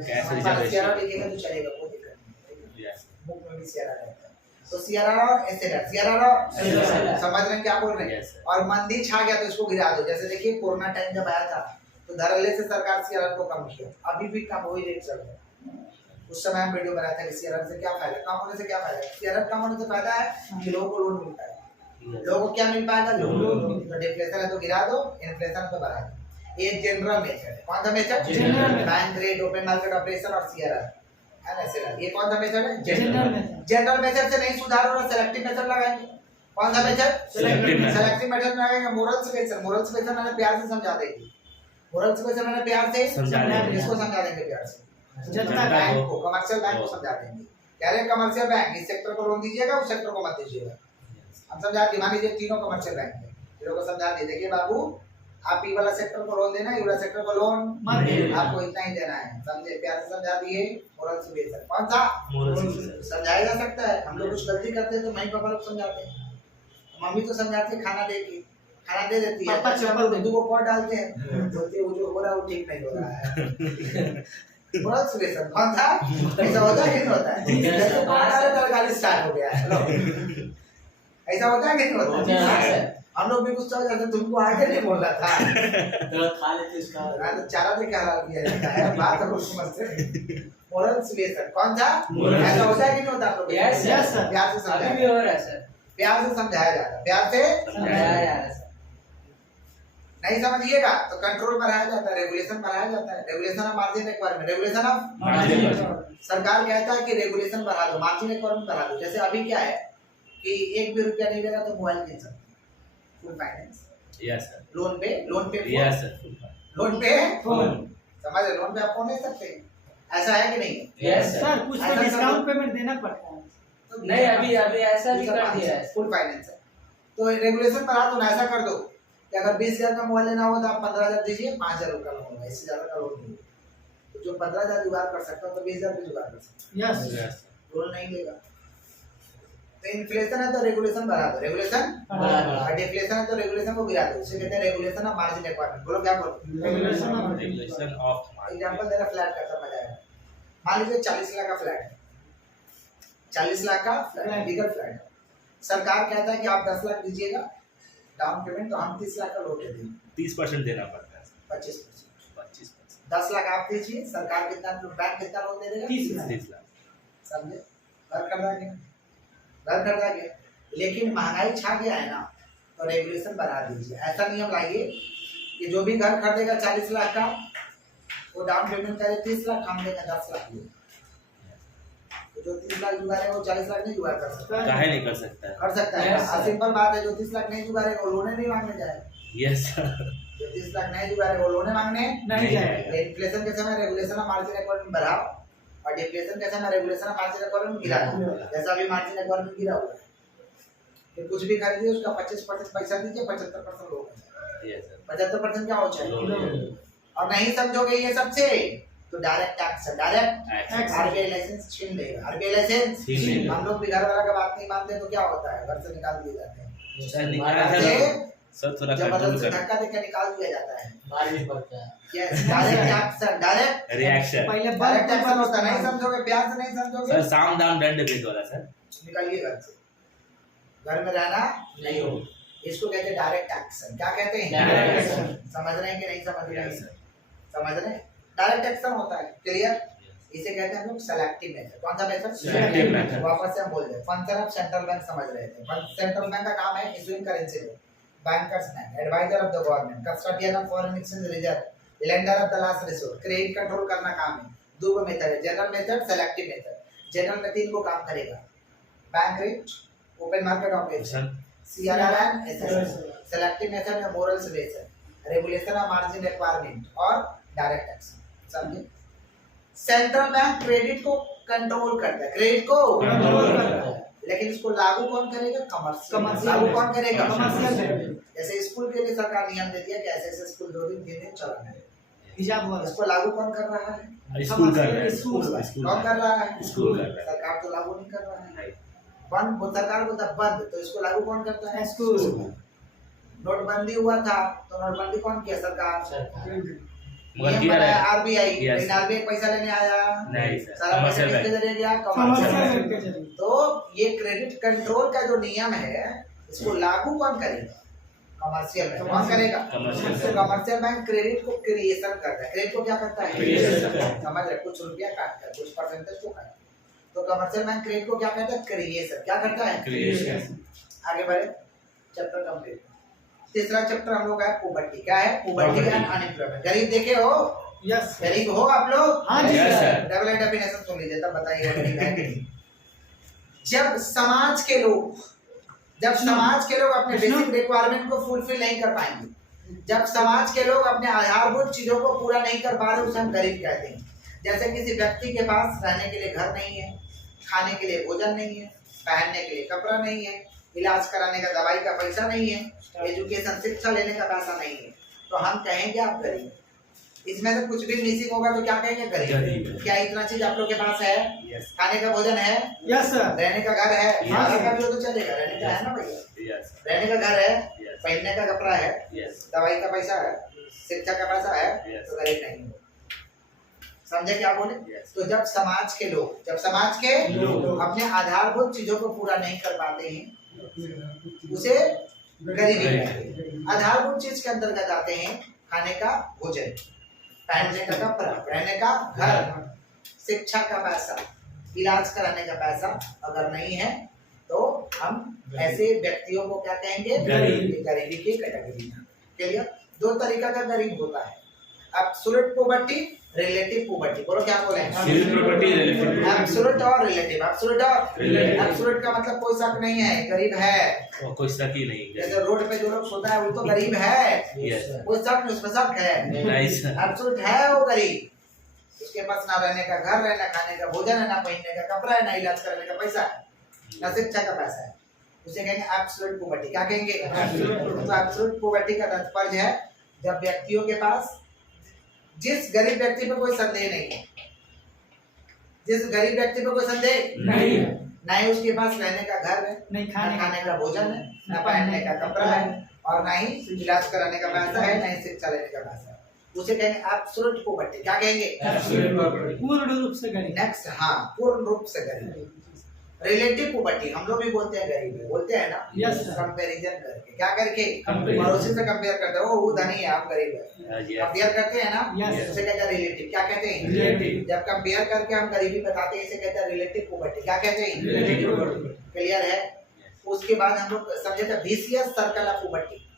Cash reserve CRR लिखेंगे तो चलेगा, कोई दिक्कत नहीं। यस बुक में भी सीआरआर रहता है। तो सीआरआर और एसएलआर, सीआरआर और SLR। समझ रहे हैं क्या बोल रहे हैं? Yes, sir. और मंदी छा गया तो इसको गिरा दो। जैसे देखिए कोरोना टाइम जब आया था तो धड़ल्ले से सरकार सीआरआर को कम किया, अभी भी कम हो ही रेट चल रहा है। उस समय हम वीडियो बनाया था कि सीआरआर से क्या फायदा, कम होने से क्या फायदा है? सीआरआर कम होने से फायदा है कि लोगों को लोन मिलता है। लोगों को क्या मिल पाएगा? लोन। तो डिफ्लेशन है तो गिरा दो, इन्फ्लेशन है तो बढ़ा दो। ये जनरल मेथड है। कौन सा method? General method। Bank rate, open market operation और सीआरआर है ना, एसएलआर। ये कौन सा मेथड है? General method. जनरल मेथड से नहीं सुधार हो रहा, सेलेक्टिव मेथड लगाएंगे। कौन सा method? Selective method। Selective method लगाएंगे। मोरल सुएशन, मोरल सुएशन मैंने प्यार से समझा देंगे। मोरल सुएशन मैंने प्यार से समझा देंगे। इसको समझा देंगे प्यार से। जनता बैंक को, कमर्शियल बैंक को समझा देंगे। कह रहे हैं कमर्शियल बैंक इस सेक्टर को लोन दीजिएगा, उस सेक्टर को मत दीजिएगा। हम समझा दिए, मान लीजिए तीनों कमर्शियल बैंक है, तीनों को समझा दिए, देखिए बाबू आप ई वाला सेक्टर को लोन देना, ये वाला सेक्टर को लोन मत देना। आपको इतना ही देना है। समझे? प्यार से समझा दिए। मोरल सुएशन कौन सा? मोरल समझाया जा सकता है। हम लोग कुछ गलती करते हैं तो मम्मी पापा लोग समझाते हैं, मम्मी तो समझाती है, खाना दे के खाना दे देती है, पापा बच्चे हम चप्पल लोग दे। दूध को पॉट डालते हैं, बोलते हैं वो जो हो रहा है वो ठीक नहीं हो रहा है। मोरल सुएशन कौन था? ऐसा होता है कि नहीं होता है? जैसे पॉट डाले तो गाली स्टार्ट हो गया है। लो, ऐसा होता है कि नहीं होता है? हम लोग भी कुछ जैसे तुमको आगे नहीं बोल रहा था, तो खा लेते इसका। मैं तो चारा दे के हलाल किया जाता है। बात है कुछ समझते। मोरल सुएशन कौन था? Moral ऐसा होता है कि नहीं होता आप लोग? Yes, yes, sir. प्यार से अभी भी समझाया, हो रहा है सर। प्यार से समझाया जाता है, प्यार से समझाया जा रहा है सर। नहीं समझिएगा तो कंट्रोल बढ़ाया जाता है, रेगुलेशन बढ़ाया जाता है। Regulation of margin requirement, regulation of margin. सरकार कहता है कि रेगुलेशन बढ़ा दो, मार्जिन रिक्वायरमेंट बढ़ा दो। जैसे अभी क्या है कि 1 भी रुपया नहीं देगा तो मोबाइल किन सकते, full finance, yes sir, loan पे yes sir, full finance. Loan पे फोन समझ रहे, लोन पे आप फोन ले सकते हैं, ऐसा है कि नहीं? Yes sir. सर कुछ ऐसा तो कर डिस्काउंट दो। पेमेंट देना पड़ता है। तो नहीं, अभी ऐसा भी कर दिया है। फुल फाइनेंस है, तो रेगुलेशन बढ़ा दो ना, ऐसा कर दो कि अगर 20,000 का मोबाइल लेना हो तो आप 15,000 दीजिए, 5,000 का लोन होगा, इससे ज्यादा का लोन नहीं होगा। तो जो 15,000 जुगाड़ कर सकता हो तो 20,000 भी जुगाड़ कर सकता यस यस है, लोन नहीं लेगा। तो इन्फ्लेशन है तो रेगुलेशन बढ़ा दो, रेगुलेशन और डिफ्लेशन है तो रेगुलेशन को गिरा दो, इसे कहते हैं रेगुलेशन ऑफ मार्जिन रिक्वायरमेंट। बोलो क्या बोलो? रेगुलेशन ऑफ एग्जांपल दे रहा, फ्लैट का समझ आएगा। मान लीजिए 40 लाख का फ्लैट है, 40 लाख का फ्लैट, बिगर फ्लैट है। सरकार कहता है कि आप 10 लाख दीजिएगा डाउन पेमेंट, तो हम 30 लाख का लोन दे देंगे, 30% देना पड़ता है, 25%। 25%, 10 लाख आप दीजिए, सरकार कितना, बैंक कितना लोन दे देगा? 30 लाख। 30 लाख। समझे? घर खरीदा गया, घर खरीदा गया, लेकिन महंगाई छा गया है ना, तो रेगुलेशन बढ़ा दीजिए। ऐसा नियम लाइए कि जो भी घर खरीदेगा 40 लाख का, वो डाउन पेमेंट करे 30 लाख, हम देंगे 10 लाख। तो जो 30 लाख जुगाड़े वो 40 लाख नहीं जुगाड़ कर सकता, काहे नहीं कर सकता है? कर सकता है। Yes, sir. सिंपल बात है, जो 30 लाख नहीं जुगाड़ेगा वो लोने नहीं मांगने जाएगा, यस सर, जो 30 लाख नहीं जुगाड़ेगा वो लोने मांगने। नहीं जाएगा। इन्फ्लेशन के समय रेगुलेशन ऑफ मार्जिन रिक्वायरमेंट बढ़ाओ, और डिफ्लेशन के समय रेगुलेशन ऑफ मार्जिन रिक्वायरमेंट गिराओ। जैसा अभी मार्जिन रिक्वायरमेंट गिरा हुआ है, कि कुछ भी खरीदिए उसका 25% पैसा दीजिए, 75% लोन, यस सर, 75% क्या हो जाए। लोन। और नहीं समझोगे ये सबसे तो direct tax, direct Tax। RBI licence छीन लेगा, आरबीआई लाइसेंस। छीन लेगा। हम लोग भी घर वाला का बात नहीं मानते तो क्या होता है, घर से निकाल दिए जाते हैं, सर निकाला घर सर, से सर थोड़ा कंट्रोल जबरदस्ती कर, धक्का देकर निकाल दिया जाता है। मारनी पड़ता है। Yes, direct tax, direct reaction. पहले डायरेक्ट टैक्स होता है, नहीं समझोगे, प्यार से नहीं समझोगे, सर साम दाम दंड भेद वाला सर, निकालिए घर से, घर में रहना नहीं हो। इसको कहते हैं डायरेक्ट एक्शन। क्या कहते हैं? Direct action। समझ रहे हैं कि नहीं समझ रहे हैं? Yes, sir। समझ रहे हैं? डायरेक्ट एक्शन होता है, क्लियर? इसे कहते हैं हम लोग सेलेक्टिव मेथड। कौन सा मेथड? Selective method। वापस से हम बोल रहे, फंक्शन ऑफ सेंट्रल बैंक समझ रहे थे। सेंट्रल बैंक का काम है issuing currency note, bankers bank, adviser of the government, custodian of foreign exchange reserve, lender of the last resort, credit control करना काम है। दो मेथड है, general method, selective method. General में 3 को काम करेगा, bank rate, open market operation, CRR and SSR। Selective method में moral suggestion, regulation of margin requirement और डायरेक्ट एक्शन। समझे? सेंट्रल बैंक क्रेडिट को कंट्रोल करता है, क्रेडिट को कंट्रोल करता है। लेकिन इसको लागू कौन करेगा? कमर्शियल। Commercial। लागू कौन करेगा? Commercial। जैसे स्कूल के लिए सरकार नियम देती है कि ऐसे स्कूल 2 दिन 3 दिन चलाना है, हिजाब वाला। इसको लागू कौन कर रहा है? स्कूल कर रहे हैं, स्कूल। कौन कर रहा है? स्कूल कर रहा है। सरकार तो लागू नहीं कर रहा है। Right। बंद, वो सरकार बोलता है बंद, तो इसको लागू कौन करता है? स्कूल। नोटबंदी हुआ था तो नोटबंदी कौन किया? सरकार। मगर नियम किया बनाया है आरबीआई, Yes। लेकिन आरबीआई पैसा लेने आया नहीं सर, सारा पैसा कमर्शियल किसके बैंक, जरिए गया? Commercial commercial. बैंक के जरिए। तो ये क्रेडिट कंट्रोल का जो नियम है इसको लागू कौन करेगा? Commercial bank. कौन करेगा? कमर्शियल तो कमर्शियल बैंक क्रेडिट को क्रिएशन करता है। क्रेडिट को क्या करता है? Creation करता है। समझ रहे? कुछ रुपया काटता है, कुछ परसेंटेज को काटता है। तो कमर्शियल बैंक क्रेडिट को क्या करता है? क्रिएशन। क्या करता है? क्रिएशन। आगे बढ़े, चैप्टर कंप्लीट। तीसरा चैप्टर हम लोग है पोवर्टी। क्या है? Poverty and unemployment. गरीब देखे हो? यस। गरीब हो आप लोग? हाँ जी Yes, sir. sir। Double definition सुन लीजिए तब बताइएगा गरीब है कि नहीं। जब समाज के लोग अपने बेसिक रिक्वायरमेंट को फुलफिल नहीं कर पाएंगे, जब समाज के लोग अपने आधारभूत चीजों को पूरा नहीं कर पा रहे, उसे हम गरीब कहते हैं। जैसे किसी व्यक्ति के पास रहने के लिए घर नहीं है, खाने के लिए भोजन नहीं है, पहनने के लिए कपड़ा नहीं है, इलाज कराने का दवाई का पैसा नहीं है, एजुकेशन शिक्षा लेने का पैसा नहीं है, तो हम कहेंगे आप गरीब। इसमें से कुछ भी मिसिंग होगा तो क्या कहेंगे? गरीब। गरीब। क्या इतना चीज आप लोग के पास है? Yes। खाने का भोजन है, यस सर। रहने का घर है, Yes। खाने का भी हो तो चलेगा, रहने का है ना भैया, Yes, रहने का घर है, Yes। पहनने का कपड़ा है, Yes। दवाई का पैसा है, शिक्षा का पैसा है, Yes। तो गरीब नहीं हो। समझे क्या बोले? Yes। तो जब समाज के लोग लोग अपने आधारभूत चीजों को पूरा नहीं कर पाते हैं, उसे गरीबी कहते हैं। आधारभूत चीज के अंतर्गत आते हैं खाने का भोजन, पहनने का कपड़ा, रहने का घर, शिक्षा का पैसा, इलाज कराने का पैसा अगर नहीं है तो हम ऐसे व्यक्तियों को क्या कहेंगे? गरीब। गरीबी की कैटेगरी में। क्लियर? 2 तरीका का गरीब होता है। Absolute poverty, relative poverty. बोलो क्या बोले? Absolute poverty, relative poverty। Absolute और रिलेटिव। एब्सोल्यूट और Relative। एब्सोल्यूट का मतलब कोई शक नहीं है, गरीब है। और कोई शक ही नहीं। जैसे रोड पे जो लोग सोता है वो तो गरीब है, Yes। कोई शक नहीं, उसमें शक है। Nice। एब्सोल्यूट है वो गरीब, उसके पास ना रहने का घर है, ना खाने का भोजन है, ना पहनने का कपड़ा है, ना इलाज कराने का पैसा है, ना शिक्षा का पैसा है, उसे कहेंगे एब्सोल्यूट पॉवर्टी। क्या कहेंगे? तो एब्सोल्यूट पॉवर्टी का तात्पर्य है जब व्यक्तियों के पास, जिस गरीब व्यक्ति पे कोई संदेह नहीं है, जिस गरीब व्यक्ति पे कोई संदेह नहीं है, ना ही उसके पास रहने का घर है, नहीं ना खाने का भोजन है, ना पहनने का कपड़ा है, और ना ही इलाज कराने का पैसा है, ना ही शिक्षा लेने का पैसा है, उसे कहेंगे एब्सोल्यूट पॉवर्टी। क्या कहेंगे? Absolute poverty। पूर्ण रूप से गरीब। नेक्स्ट, हाँ, पूर्ण रूप से गरीब। रिलेटिव पॉवर्टी हम लोग भी बोलते हैं गरीब है, बोलते हैं ना? Yes, sir। कंपैरिजन करके, क्या करके? Comparison। पड़ोसी से कंपेयर करते हैं, वो धनी है, हम गरीब है, हाँ जी। कंपेयर करते हैं ना? Yes। उसे कहते हैं रिलेटिव। क्या कहते हैं? Relative। जब कंपेयर करके हम गरीबी बताते हैं, इसे कहते हैं रिलेटिव पॉवर्टी। क्या कहते हैं? Relative poverty। क्लियर है? उसके बाद हम लोग समझे थे vicious circle of poverty.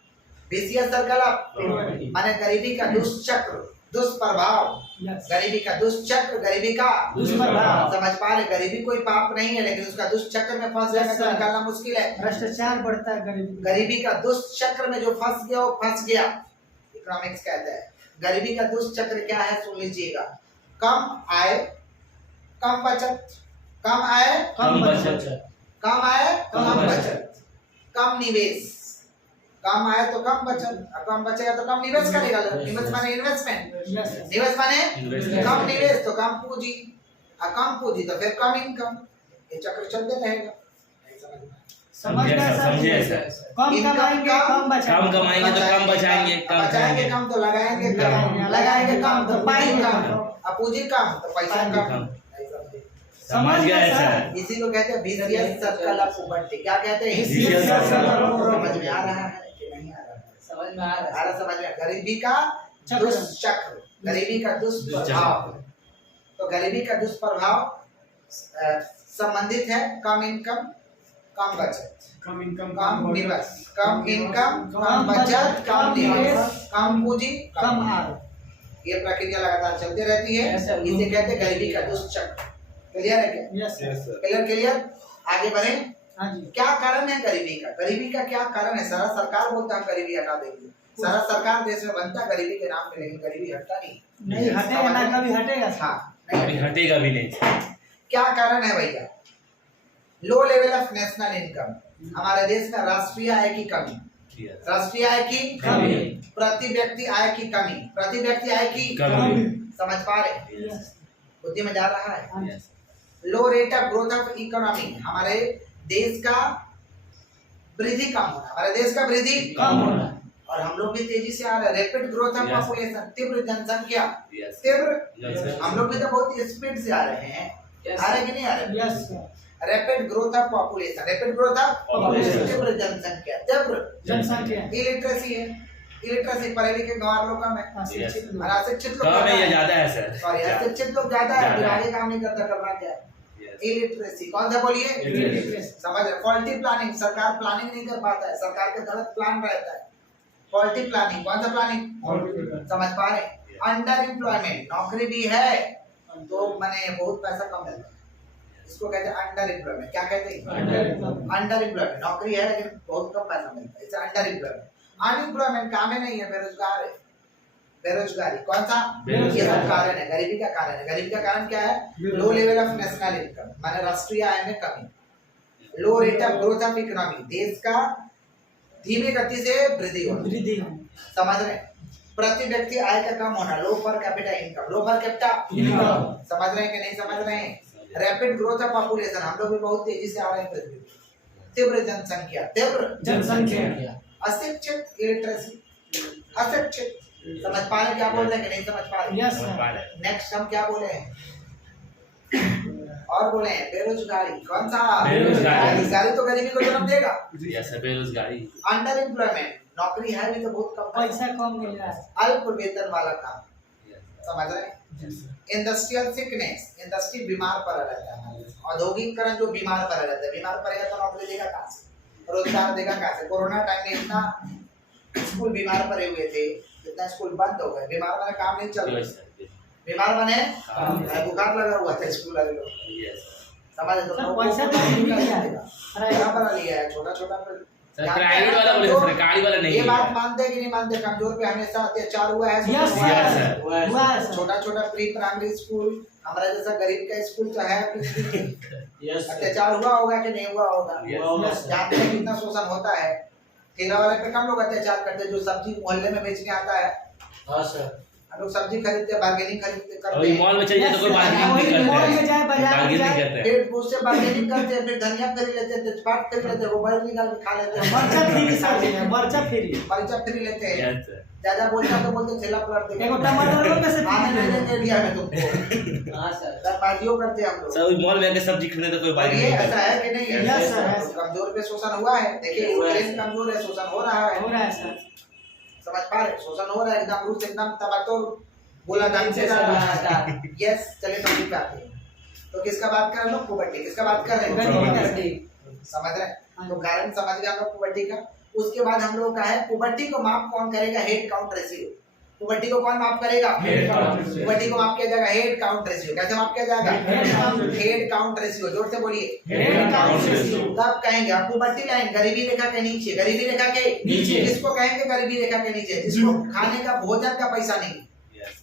Vicious circle of Poverty। माने गरीबी का दुष्चक्र, दुष्प्रभाव, Yes। गरीबी का दुष्चक्र, गरीबी का दुष्प्रभाव। समझ पा रहे? गरीबी कोई पाप नहीं है, लेकिन उसका दुष्चक्र में फंस जाएगा तो निकालना मुश्किल है। भ्रष्टाचार बढ़ता है गरीबी। गरीबी का दुष्चक्र में जो फंस गया वो फंस गया। इकोनॉमिक्स कहता है गरीबी का दुष्चक्र क्या है, सुन लीजिएगा। कम आय, कम बचत, कम आय, कम बचत। कम आय, कम कम बचत। बचत, कम निवेश। कम आय तो कम बचत, कम बचेगा तो कम निवेश करेगा। निवेश माने इन्वेस्टमेंट, Yes। निवेश माने Investment। कम निवेश तो कम पूंजी, और कम पूंजी तो फिर कम इनकम। ये चक्र चलते रहेगा। नहीं समझ में? समझ गए सर? समझे सर। कम इनकम कमाएंगे कम, कम बचाएंगे। कम कमाएंगे तो कम बचाएंगे, कम बचाएंगे खाएंगे। कम तो लगाएंगे कम, लगाएंगे, लगाएंगे कम तो पाएंगे कम। कम, और पूंजी कम तो पैसा पाएंगे कम। कम। नहीं समझे? समझ गए सर। इसी को कहते हैं विशियस सर्कल ऑफ पॉवर्टी। क्या कहते हैं? Vicious circle of poverty। समझ में आ रहा है कि नहीं आ रहा है? समझ में आ रहा आ है। रहा, समझ में? गरीबी का चक्र। दुष्चक्र, गरीबी का दुष्प्रभाव। तो गरीबी का दुष्प्रभाव संबंधित है कम इनकम, कम बचत, कम इनकम, कम निवेश, कम इनकम, कम बचत, कम निवेश, कम पूंजी, कम आय। ये प्रक्रिया लगातार चलती रहती है। ऐसा इसे कहते हैं गरीबी का दुष्चक्र। क्लियर है क्या? Yes, sir। Clear clear? आगे बढ़े। हाँ जी। क्या कारण है गरीबी का? गरीबी का क्या कारण है? सारा सरकार बोलता है गरीबी हटा देंगे, सारा सरकार देश में बनता गरीबी के नाम पे, लेकिन गरीबी हटता नहीं। नहीं हटेगा ना, कभी हटेगा सर। हाँ, अभी नहीं। हटेगा भी नहीं। क्या कारण है भैया? लो लेवल ऑफ नेशनल इनकम, हमारे देश में राष्ट्रीय आय की कमी, Yes। राष्ट्रीय आय की कमी। प्रति व्यक्ति आय की कमी, प्रति व्यक्ति आय की कमी। समझ पा रहे? Yes। बुद्धि में जा रहा है। हाँ जी। Yes। Low rate of growth of economy, हमारे देश का वृद्धि कम होना, हमारे देश का वृद्धि कम होना। और हम लोग भी तेजी से आ रहे हैं। Rapid growth of Yes। Population, तीव्र जनसंख्या, Yes। तीव्र, Yes, sir। हम लोग भी तो बहुत स्पीड से आ रहे हैं। Yes, आ रहे कि नहीं आ रहे? Yes, sir। Rapid growth of population, rapid growth of Population। तीव्र जनसंख्या, तीव्र जनसंख्या। इलिटरेसी है, इलिटरेसी पढ़े लिखे गंवार लोग कम है, अशिक्षित लोग। और अशिक्षित लोग कम है या ज्यादा है। ज्यादा है सर? सॉरी, अशिक्षित लोग ज्यादा है, ज्यादा फिर है। आगे काम नहीं करता, करना क्या है? Yes। इलिटरेसी कौन सा बोलिए? Illiteracy। समझ रहे? फॉल्टी प्लानिंग, सरकार प्लानिंग नहीं कर पाता है, सरकार का गलत प्लान रहता है। फॉल्टी प्लानिंग, कौन सा प्लानिंग? समझ पा रहे? अंडर एम्प्लॉयमेंट, नौकरी भी है तो मैंने बहुत पैसा कम मिलता है, इसको कहते हैं अंडर एम्प्लॉयमेंट। क्या कहते हैं? अंडर एम्प्लॉयमेंट, नौकरी है लेकिन बहुत कम पैसा मिलता है, इसे अंडर एम्प्लॉयमेंट। अनएम्प्लॉयमेंट, काम ही नहीं है, बेरोजगार है, बेरोजगारी। कौन सा? बेरोजगारी। ये सब कारण है, गरीबी का कारण है। गरीबी का कारण क्या है? Low level of national income, माने राष्ट्रीय आय में कमी, low rate of growth of economy, देश का धीमी गति से वृद्धि होना, वृद्धि होना। समझ रहे? प्रति व्यक्ति आय का कम होना, लो पर कैपिटा इनकम, लो पर कैपिटा इनकम। समझ रहे हैं कि नहीं समझ रहे हैं? रैपिड ग्रोथ ऑफ पॉपुलेशन, हम लोग भी बहुत तेजी से आ रहे हैं पृथ्वी पे। तीव्र जनसंख्या, तीव्र जनसंख्या। अशिक्षित, इलिटरेसी, अशिक्षित। समझ पा रहे क्या बोल रहे हैं कि नहीं समझ पा रहे? Yes, sir। नेक्स्ट हम क्या बोले हैं? और बोले हैं बेरोजगारी। कौन सा? बेरोजगारी। बेरोजगारी तो गरीबी को जन्म देगा। Yes, sir। बेरोजगारी। अंडर एम्प्लॉयमेंट, नौकरी है भी तो बहुत कम पैसा कम मिल रहा है। अल्प वेतन वाला काम, Yes। समझ रहे हैं? Yes, sir। Industrial sickness, industry बीमार पड़ा रहता है, औद्योगिकरण जो बीमार पड़ा रहता है, बीमार पड़ेगा तो नौकरी देगा कहाँ से, रोजगार देगा कहाँ से? कोरोना टाइम में इतना स्कूल बीमार पड़े हुए थे, कितना स्कूल बंद हो गए, बीमार बने, काम नहीं चल रहा, Yes, sir. बीमार बने, हाँ। बुखार लगा हुआ था स्कूल वाले लोग, Yes. समझ तो सर, पैसा तो नहीं लिया है। क्या बना लिया है, छोटा छोटा सर प्राइवेट वाला बोले सरकारी वाला नहीं ये है। बात मानते कि नहीं मानते, कमजोर पे हमेशा अत्याचार हुआ है, यस हुआ है। सर, हुआ है सर। छोटा छोटा प्री प्राइमरी स्कूल, हमारा जैसा गरीब का स्कूल तो है, यस अत्याचार हुआ होगा कि नहीं हुआ होगा, Yes. जानते हैं कितना शोषण होता है। ठेला वाले पे कम लोग अत्याचार करते हैं, जो सब्जी मोहल्ले में बेचने आता है, हाँ सर हम लोग सब्जी खरीदते, बार्गेनिंग खरीदते करते अभी हैं, मॉल में चले जाए तो कोई बार्गेनिंग नहीं वही मॉल में करते जाए, हैं, बाजार में बार्गेनिंग जाए, करते हैं। फिर उससे बार्गेनिंग करते हैं, फिर धनिया खरीद लेते हैं, तेजपात खरीद लेते हैं, वो बैल निकाल के खा लेते हैं, मर्चा फ्री सर जी है, मर्चा फ्री। मरीचा फ्री लेते हैं, Yes, sir. ज्यादा बोलता तो बोलते ठेला पलट देंगे, एगो टमाटर में से आने फ्री नहीं ले देंगे इंडिया में तुमको, हाँ सर दरबाजियों करते हैं हम लोग। सर मॉल में आके सब्जी खरीदने तो कोई और ये बार्गेनिंग नहीं ऐसा करता। है कि नहीं है, Yes, sir, yes. कमजोर पे शोषण हुआ है, देखिए यूक्रेन कमजोर है, शोषण हो रहा है, हो रहा है सर। समझ पा रहे, शोषण हो रहा है, एकदम रूस एकदम तबातोल बोला ढंग से सर, कर रहा हाँ, है। हाँ। यस, चलिए टॉपिक पे आते हैं। तो किसका बात कर रहे हैं लोग, पुबर्टी, किसका बात कर रहे हैं, पुबर्टी। समझ रहे हैं, तो कारण समझ गए हम लोग पुबर्टी का। उसके बाद हम लोग का है पुबर्टी को माप कौन करेगा, हेड काउंट रेशियो। पुबर्टी को कौन माप करेगा, Head count ratio। पुबर्टी को माप किया जाएगा हेड काउंट रेशियो। कैसे माप किया जाएगा, हेड काउंट रेशियो, जोर से बोलिए, हेड काउंट रेशियो। तब कहेंगे आप पुबर्टी लाइन गरीबी रेखा के नीचे, गरीबी रेखा के नीचे। किसको कहेंगे गरीबी रेखा के नीचे, जिसको खाने का भोजन का पैसा नहीं, Yes.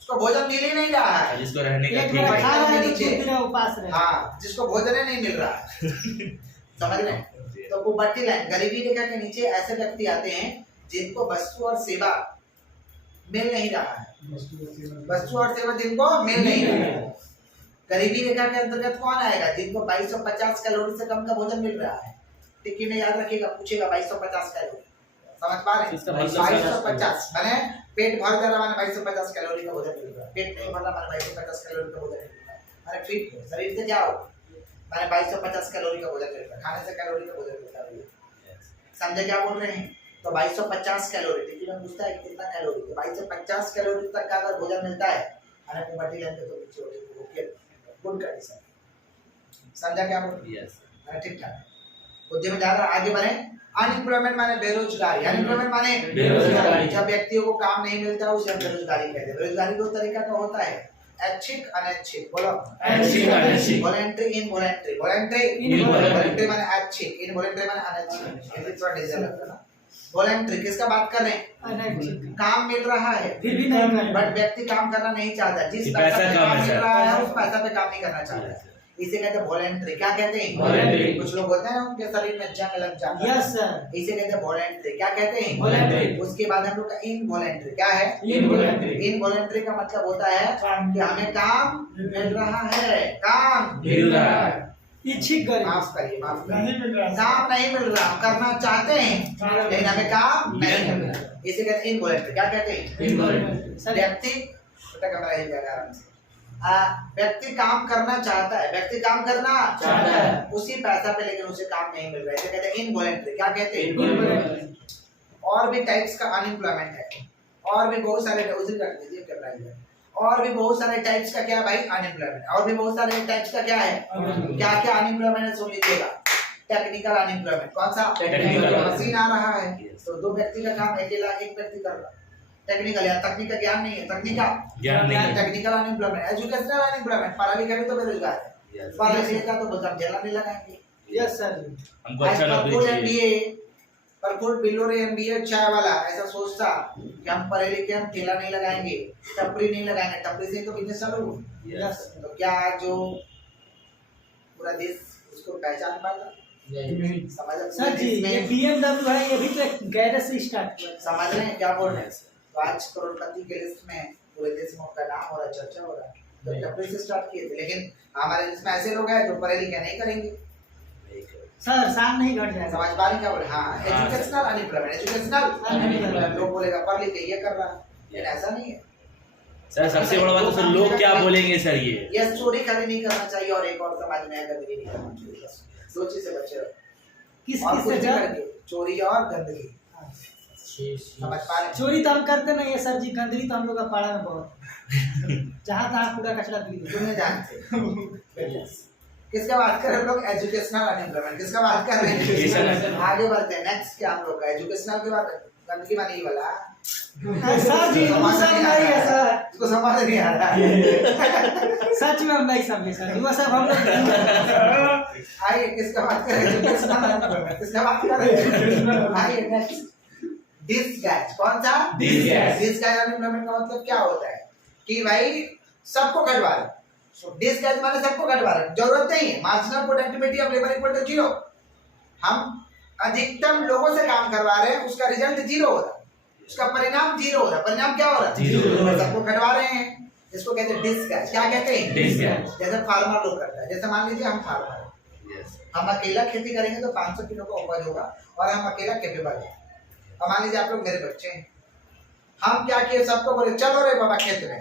उसको भोजन मिल ही नहीं रहा है, जिसको रहने का एक ठीक बेरा है। खा रहा है तो नीचे। दूसरे दिन उपास रहे। हाँ, जिसको भोजन ही नहीं मिल रहा है, समझ रहे हैं? तो पुबर्टी लाइन गरीबी रेखा के नीचे ऐसे व्यक्ति आते हैं जिनको वस्तु और सेवा मिल नहीं रहा है, वस्तु और सेवा जिनको मिल नहीं रहा है। गरीबी रेखा के अंतर्गत कौन आएगा, जिनको 2250 कैलोरी से कम का भोजन मिल रहा है। टिक्की में याद रखिएगा, पूछेगा 2250 कैलोरी, समझ पा रहे हैं, इसका मतलब 2250 माने पेट भर जा रहा माने 2250 कैलोरी का भोजन मिल रहा है, पेट नहीं भर रहा माने 2250 कैलोरी का भोजन मिल रहा है, माने फिट हो, शरीर से जाओ माने 2250 कैलोरी का भोजन मिल रहा है, खाने से कैलोरी का भोजन मिलता है। Yes. समझे क्या बोल रहे हैं, तो 2250 कैलोरी, टिक्की में पूछता है कि कितना कैलोरी, तो 2250 कैलोरी तक का अगर भोजन मिलता है माने पुबर्टी लाइन पे तो नीचे हो जाएगी, ओके गुड कंडीशन, समझा क्या बोल रहे हैं? Yes. ठीक ठाक बुद्धि में ज्यादा आगे बढ़े। अनएम्प्लॉयमेंट माने बेरोजगारी, अनएम्प्लॉयमेंट माने बेरोजगारी। जब व्यक्तियों को काम नहीं मिलता उसे हम बेरोजगारी कहते हैं। बेरोजगारी दो तरीका का होता है, ऐच्छिक अनैच्छिक, बोलो ऐच्छिक, अनैच्छिक। Voluntary involuntary, voluntary Involuntary। Voluntary माने ऐच्छिक, इनवॉलंटरी माने अनैच्छिक, ये थोड़ा डिफरेंस लगता है ना। वॉलंटरी किसका बात कर रहे हैं, अनैच्छिक। काम मिल रहा है फिर भी नहीं कर बट व्यक्ति काम करना नहीं चाहता, जिस कि पैसा पैसा पे कम काम है मिल सर। रहा है उस पैसा पे काम नहीं करना चाहता है, इसे कहते हैं वॉलंटरी। क्या कहते हैं, Voluntary। कुछ लोग होते हैं उनके शरीर में जंग लग जाता है, यस सर। इसे कहते हैं वॉलंटरी। क्या कहते हैं, Voluntary। उसके बाद हम लोग का इनवॉलंटरी। क्या है, Involuntary। इनवॉलंटरी का मतलब होता है कि हमें काम मिल रहा है, काम मिल रहा है। इच्छिक गरीब। माफ करिए, माफ करिए, नहीं मिल रहा। काम नहीं मिल रहा, हम करना चाहते हैं लेकिन हमें काम नहीं मिल रहा, इसे कहते हैं इनवॉलंटरी। क्या कहते हैं, Involuntary। सर व्यक्ति बेटा कैमरा हिल जाएगा आराम से। व्यक्ति काम करना चाहता है, व्यक्ति काम करना चाहता है। उसी पैसा पे लेकिन उसे काम नहीं मिल रहा है, इसे कहते हैं इनवॉलंटरी। क्या कहते हैं, Involuntary। और भी टाइप्स का अनएम्प्लॉयमेंट है, और भी बहुत सारे उधर रख दीजिए कैमरा हिल जाएगा। और भी बहुत सारे टाइप्स का क्या है भाई, अनएम्प्लॉयमेंट। और भी बहुत सारे टाइप्स का क्या है, क्या क्या अनएम्प्लॉयमेंट है सुन लीजिएगा। टेक्निकल अनएम्प्लॉयमेंट, कौन सा, Technical। मशीन आ रहा है Yes। तो दो व्यक्ति का काम अकेला एक व्यक्ति कर रहा है, टेक्निकल या तकनीक का ज्ञान नहीं है, तकनीक का ज्ञान नहीं है। Technical unemployment. एजुकेशनल अनएम्प्लॉयमेंट, पढ़ा लिखा भी तो बेरोजगार है, Yes। पढ़ा लिखा तो बस जेला नहीं लगाएंगे। Yes sir. हमको अच्छा नौकरी चाहिए। एमबीए पर फुल बिलोरे एमबीए चाय वाला ऐसा सोचता कि हम पढ़े लिखे, हम ठेला नहीं लगाएंगे, टपरी नहीं लगाएंगे, टपरी से तो बिजनेस चालू हो। Yes। तो क्या जो पूरा देश उसको पहचान पाता, समझ सर जी ये BMW है, ये भी तो एक गैरेज से स्टार्ट हुआ है। समझ रहे हैं क्या बोल रहे हैं। तो आज करोड़पति के लिस्ट में पूरे देश में उनका नाम हो रहा है, चर्चा हो रहा है, तो टपरी से स्टार्ट किए थे। लेकिन हमारे देश में ऐसे लोग हैं जो पढ़े लिखे नहीं करेंगे, सर शान नहीं घट जाएगा। समझ पा रहे क्या बोले। हाँ, एजुकेशनल अनएम्प्लॉयमेंट, एजुकेशनल Unemployment। लोग बोलेगा पढ़ लिख के ये कर रहा है, लेकिन ऐसा नहीं है। सर सबसे बड़ा बात तो सर लोग क्या बोलेंगे सर ये चोरी कभी नहीं करना चाहिए, और एक और समाज में गंदगी नहीं करना चाहिए, बस दो चीज से बचे रहो। किस और किस कुछ से नहीं जब करेंगे, चोरी और गंदगी, समझ पा रहे हैं? चोरी तो हम करते नहीं है सर जी, गंदगी तो हम लोग का पाड़ा में बहुत जहाँ तहाँ कूड़ा कचरा गिर तुम नहीं जानते। किसका बात कर रहे हैं लोग, एजुकेशनल अनएम्प्लॉयमेंट। किसका बात कर रहे हैं, Educational। आगे बढ़ते हैं। नेक्स्ट क्या हम लोग का एजुकेशनल की बात, गंदगी वाली वाला सर जी वो सब नहीं है सर, इसको समझ नहीं आ रहा है। सच में हम नहीं समझे सर, वो सब हम लोग आइए किसका बात कर रहे हैं, किसका बात कर रहे हैं, आइए नेक्स्ट। डिसगैज, कौन सा? Disgust। डिसगैज अनएम्प्लॉयमेंट का मतलब क्या होता है कि भाई सबको घटवा रहे। डिसगैज माने सबको घटवा रहे, जरूरत नहीं है। Marginal productivity of labour equal to 0। हम अधिकतम लोगों से काम करवा रहे हैं, उसका रिजल्ट 0 हो रहा है, उसका परिणाम 0 हो रहा है। परिणाम क्या हो रहा है? 0। सबको घटवा रहे हैं, इसको कहते हैं डिसगैज। क्या कहते हैं? Disgust। जैसे फार्मर लोग करता है, जैसे मान लीजिए हम फार्मर हैं, Yes। हम अकेला खेती करेंगे तो 500 किलो का उपज होगा और हम अकेला कैपेबल है। अब मान लीजिए आप लोग मेरे बच्चे हैं, हम क्या किए, सबको बोले चलो रे बाबा खेत में,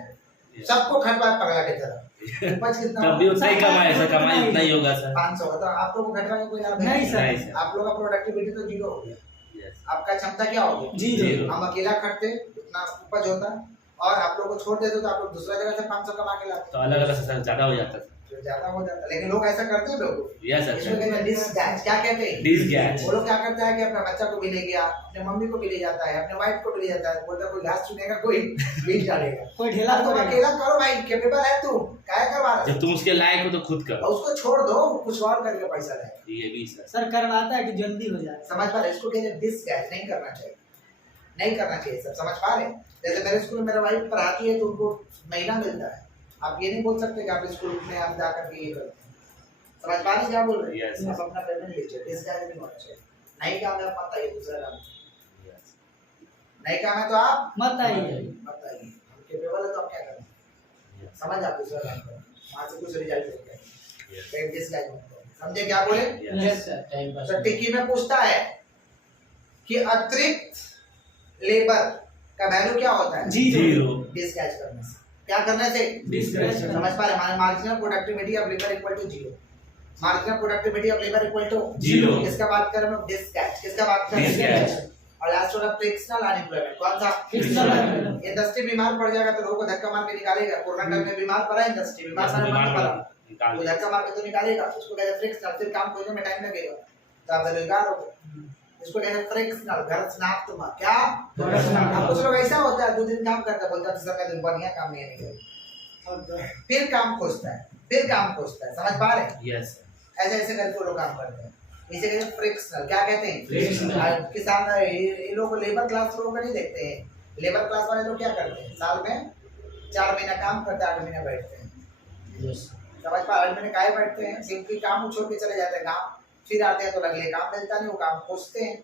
सबको खटवा पगला के तरह, उपज कितना तब भी उतना ही कमाए सर, कमाई उतना ही होगा सर। 500 का, तो आप लोग को घटवा के कोई लाभ है? नहीं सर। नहीं सर। आप लोग का प्रोडक्टिविटी तो 0 हो गया, Yes। आपका क्षमता क्या हो गई? 0। हम अकेला खटते उतना उपज होता, और आप लोग को छोड़ देते तो आप लोग दूसरा जगह से 500 कमा के लाते, तो अलग अलग सर ज्यादा हो जाता तो ज्यादा हो जाता। लेकिन लोग ऐसा करते हैं लोग, है। यस इसको सर। कहते हैं डिसगैज। क्या कहते हैं? Disgust। वो लोग क्या करता है कि अपने बच्चा को भी ले गया, अपने मम्मी को भी ले जाता है, अपने वाइफ को भी ले जाता है, बोलता है कोई घास चुनेगा, कोई बीज डालेगा। कोई ढेला तुम तो अकेला करो भाई, कैपेबल है तू, क्या करवा रहा है? जब तुम उसके लायक हो तो खुद और करो। उसको छोड़ दो, कुछ और करके पैसा लाएगा। ये भी सर। सर करवाता है कि जल्दी हो जाए। समझ पा रहे? इसको कहते हैं डिसगैज। नहीं करना चाहिए, नहीं करना चाहिए सब। समझ पा रहे? जैसे मेरे स्कूल में मेरा वाइफ पढ़ाती है तो उनको महीना मिलता है, आप ये नहीं बोल सकते कि आप स्कूल में आप जाकर के ये करते हैं। समझ पा रहे क्या बोल रहे हैं? Yes। आप अपना पेमेंट लीजिए, डिसगैज नहीं होना चाहिए। नहीं काम है मत आइए, दूसरा काम Yes। नहीं काम है तो आप मत आइए। मत आइए। हम कैपेबल है तो आप क्या करें? Yes। समझ आप दूसरा काम करें, वहाँ से कुछ रिजल्ट लेते हैं। Yes। फिर डिसगैज मत करो। समझे क्या बोले? Yes। Yes sir, time pass. तो टिक्की में पूछता है कि अतिरिक्त लेबर का वैल्यू क्या होता है? 0। डिसगैज करने से। क्या करने से? Disgust। समझ पा रहे? हमारे marginal productivity of labour equal to 0। Marginal productivity of labour equal to 0। किसका बात कर रहे हैं? डिसगैज। किसका बात कर रहे Disgust। हैं? और लास्ट वाला फ्रिक्शनल अनएम्प्लॉयमेंट। कौन सा? Frictional unemployment। इंडस्ट्री बीमार पड़ जाएगा तो लोगों को धक्का मार के निकालेगा। कोरोना काल में बीमार पड़ा इंडस्ट्री, बीमार पड़ा, निकाल वो धक्का मार के तो निकालेगा। उसको कहते हैं फ्रिक्शनल, फिर काम खोजने में टाइम लगेगा तो आप बेरोजगार हो गए। इसको कहते हैं फ्रिक्शनल, घर्षणात्मक। क्या? अब कुछ लोग ऐसा होता है 2 दिन काम करता है, बोलता है तीसरा दिन बढ़िया काम नहीं है, फिर काम खोजता है, फिर काम खोजता है। समझ पा रहे? यस ऐसे ऐसे करके वो लोग काम करते हैं। इसे कहते हैं फ्रिक्शनल। क्या कहते हैं? Frictional। किसान ये लोग लेबर क्लास लोग नहीं देखते हैं। लेबर क्लास वाले लोग क्या करते हैं? साल में 4 महीना काम करते हैं, 8 महीना बैठते हैं। यस समझ पा? 8 महीने काहे बैठते हैं? क्योंकि काम छोड़ के चले जाते हैं गाँव, फिर आते हैं तो अगले काम मिलता नहीं, वो काम खोजते हैं।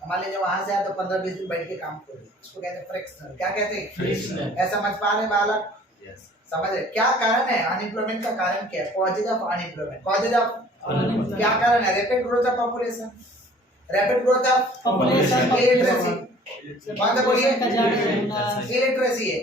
मान लीजिए वहां से आए तो 15-20 दिन बैठ के काम खोजे, इसको कहते हैं फ्रिक्शनल। क्या कहते हैं? Frictional। ऐसा समझ पा रहे बालक? यस समझ रहे? क्या कारण है अनएम्प्लॉयमेंट का? कारण क्या है? Causes of unemployment. Causes of Unemployment। क्या कारण है? Rapid growth of population, rapid growth of Population। Illiteracy. कौन सा बोलिए? का जाने होना, इलिटरेसी है।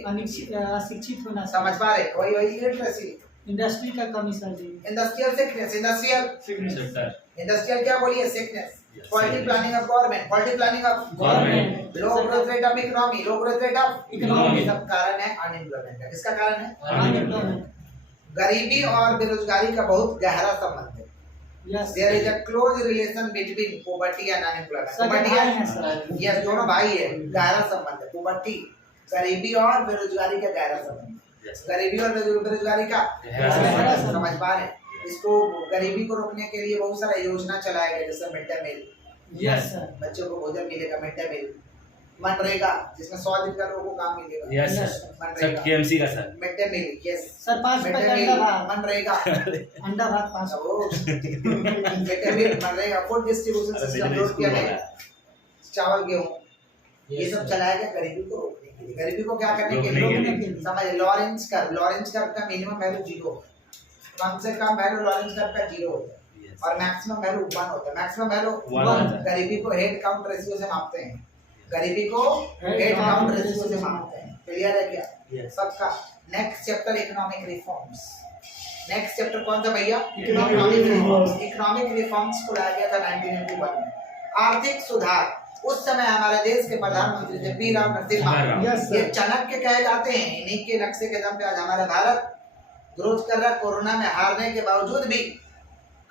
अशिक्षित होना, समझ पा रहे? वही वही इलिटरेसी। इंडस्ट्री का कमी sir ji. Industrial sickness, industrial sector industrial क्या बोलिए? Sickness. Yes. Quality planning of government, quality planning of government low growth rate of economy, low growth rate of Economy। सब कारण है अनएम्प्लॉयमेंट का। किसका कारण है? Unemployment। गरीबी और बेरोजगारी का बहुत गहरा संबंध है। Yes there is a close relation between poverty and unemployment. Sir poverty भाई हैं सर। यस, दोनों भाई है, गहरा संबंध है। पॉवर्टी, गरीबी और बेरोजगारी का गहरा संबंध है। यस गरीबी और बेरोजगारी का गहरा संबंध। समझ पा रहे हैं? इसको गरीबी को रोकने के लिए बहुत सारा योजना चलाया गया, जैसे mid day meal, yes sir. बच्चों को भोजन मिलेगा, मिड डे मील। मनरेगा, जिसमें 100 दिन का लोगों को काम मिलेगा। यस Yes, सर मनरेगा, केएमसी का sir mid day meal, yes sir 5 mid रुपए डे का मील, अंडा भात, मनरेगा, अंडा भात 5 मिड डे मील, मनरेगा, फूड डिस्ट्रीब्यूशन सिस्टम लोड किया गया, चावल गेहूं, ये सब चलाया गया गरीबी को रोकने के लिए। गरीबी को क्या करने के रोकने के लिए? लिए। समझ, लॉरेंस कर्व का मिनिमम वैल्यू 0 होता है, कम से कम वैल्यू लॉरेंस कर्व का 0 होता है, और मैक्सिमम वैल्यू 1 होता है। Maximum value One। गरीबी को हेड काउंट रेशियो से मापते हैं, गरीबी को हेड काउंट रेशियो से मापते हैं। क्लियर है क्या? यस सबका। Next chapter economic reforms. Next chapter कौन सा भैया? Economic reforms। इकोनॉमिक रिफॉर्म्स को लाया गया था 1991 में। आर्थिक सुधार। उस समय हमारे देश के प्रधानमंत्री थे पी राम नरसिम्हा। यस ये सर। चाणक्य कहे जाते हैं। इन्हीं के नक्शे के दम पे आज हमारा भारत ग्रोथ कर रहा है। कोरोना में हारने के बावजूद भी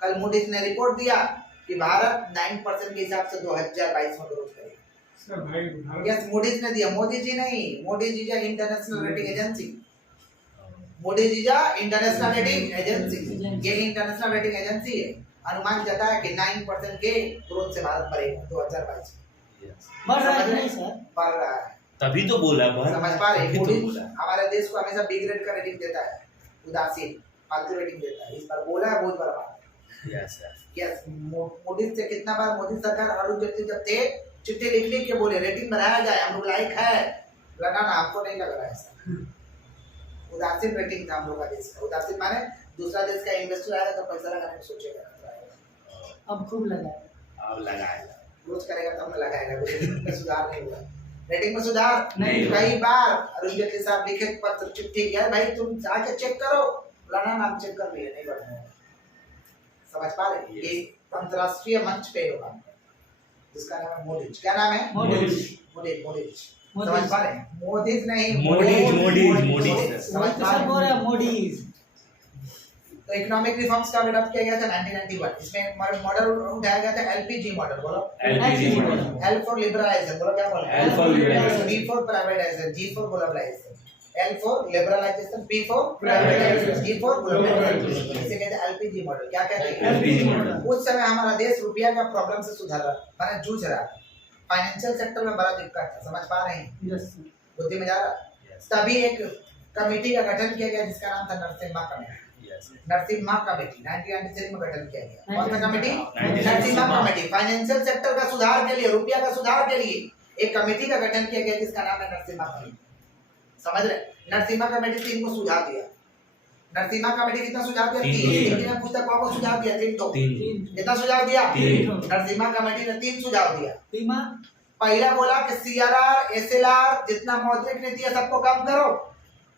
कल मूडीज ने रिपोर्ट दिया कि भारत 9% के हिसाब से 2022 में ग्रोथ करेगा। यस मूडीज ने दिया, मोदी जी नहीं, Moody's is international rating agency, Moody's is international rating agency, ये इंटरनेशनल रेटिंग एजेंसी है। अनुमान जताया कि 9% के ग्रोथ से भारत बढ़ेगा 2022 बढ़ रहा है कि नहीं सर? बढ़ रहा है। तभी तो बोला समझ पा रहे हैं? तभी तो मूडीज बोला। हमारे देश को हमेशा बी ग्रेड का रेटिंग देता है, उदासीन फालतू रेटिंग देता है। इस बार बोला है, बहुत बड़ा बात है। यस सर, यस, मोदी से कितना बार मोदी सरकार अरुण जेटली जब थे चिट्ठी लिख के बोले रेटिंग बढ़ाया जाए, हम लोग लायक है, लगा ना, आपको नहीं लग रहा है ऐसा। उदासीन रेटिंग था हम लोग का देश का। उदासीन माने दूसरा देश का इन्वेस्टर आएगा तो पैसा लगाने को सोचेगा, अब खूब लगा है। अब लगाएगा। रोज करेगा तब ना लगाएगा। रेटिंग में सुधार नहीं हुआ, रेटिंग में सुधार नहीं हुआ। कई बार अरुण जेटली साहब लिखे पत्र चिट्ठी किया, भाई तुम जाके चेक करो, फलाना नाम चेक कर लिया, नहीं बढ़ा है। समझ पा रहे? ये अंतरराष्ट्रीय मंच पे होगा जिसका नाम है मोडीज। क्या नाम है? मोडीज। मोडीज। समझ पा रहे? मोदीज नहीं, मोडीज समझ पा सब बोल रहे? रहे हैं मोडीज। तो इकोनॉमिक रिफॉर्म्स का अडॉप्ट किया गया था 1991। इसमें मॉडल उठाया गया था एलपीजी मॉडल। बोलो LPG model. L for liberalisation, बोलो क्या बोल रहे हैं? L for liberalization. B for privatisation, G for globalisation, L for liberalisation, P for privatisation, G for globalisation. इसे कहते हैं एलपीजी मॉडल। क्या कहते हैं? LPG model. उस समय हमारा देश रुपया का प्रॉब्लम से सुधर रहा, माने जूझ रहा, फाइनेंशियल सेक्टर में बड़ा दिक्कत था। समझ पा रहे हैं? Yes sir. बुद्धि में जा रहा। तभी एक कमेटी का गठन किया गया जिसका नाम था नरसिम्हा कमेटी। नरसिम्हा कमेटी 1993 में गठन किया गया। कौन सा committee? Narasimha committee. Financial sector का सुधार के लिए, रुपया का सुधार के लिए एक कमेटी का गठन किया गया जिसका नाम है नरसिम्हा कमेटी। समझ रहे? नरसिम्हा कमेटी 3 को सुझाव दिया। नरसिम्हा कमेटी कितना सुझाव दिया? 3। लेकिन पूछता कौन को सुझाव दिया? 3 तो कितना सुझाव दिया? 3। नरसिम्हा कमेटी ने 3 सुझाव दिया। बीमा पहला बोला कि सीआरआर, एसएलआर, जितना मौद्रिक नीति है सबको कम करो,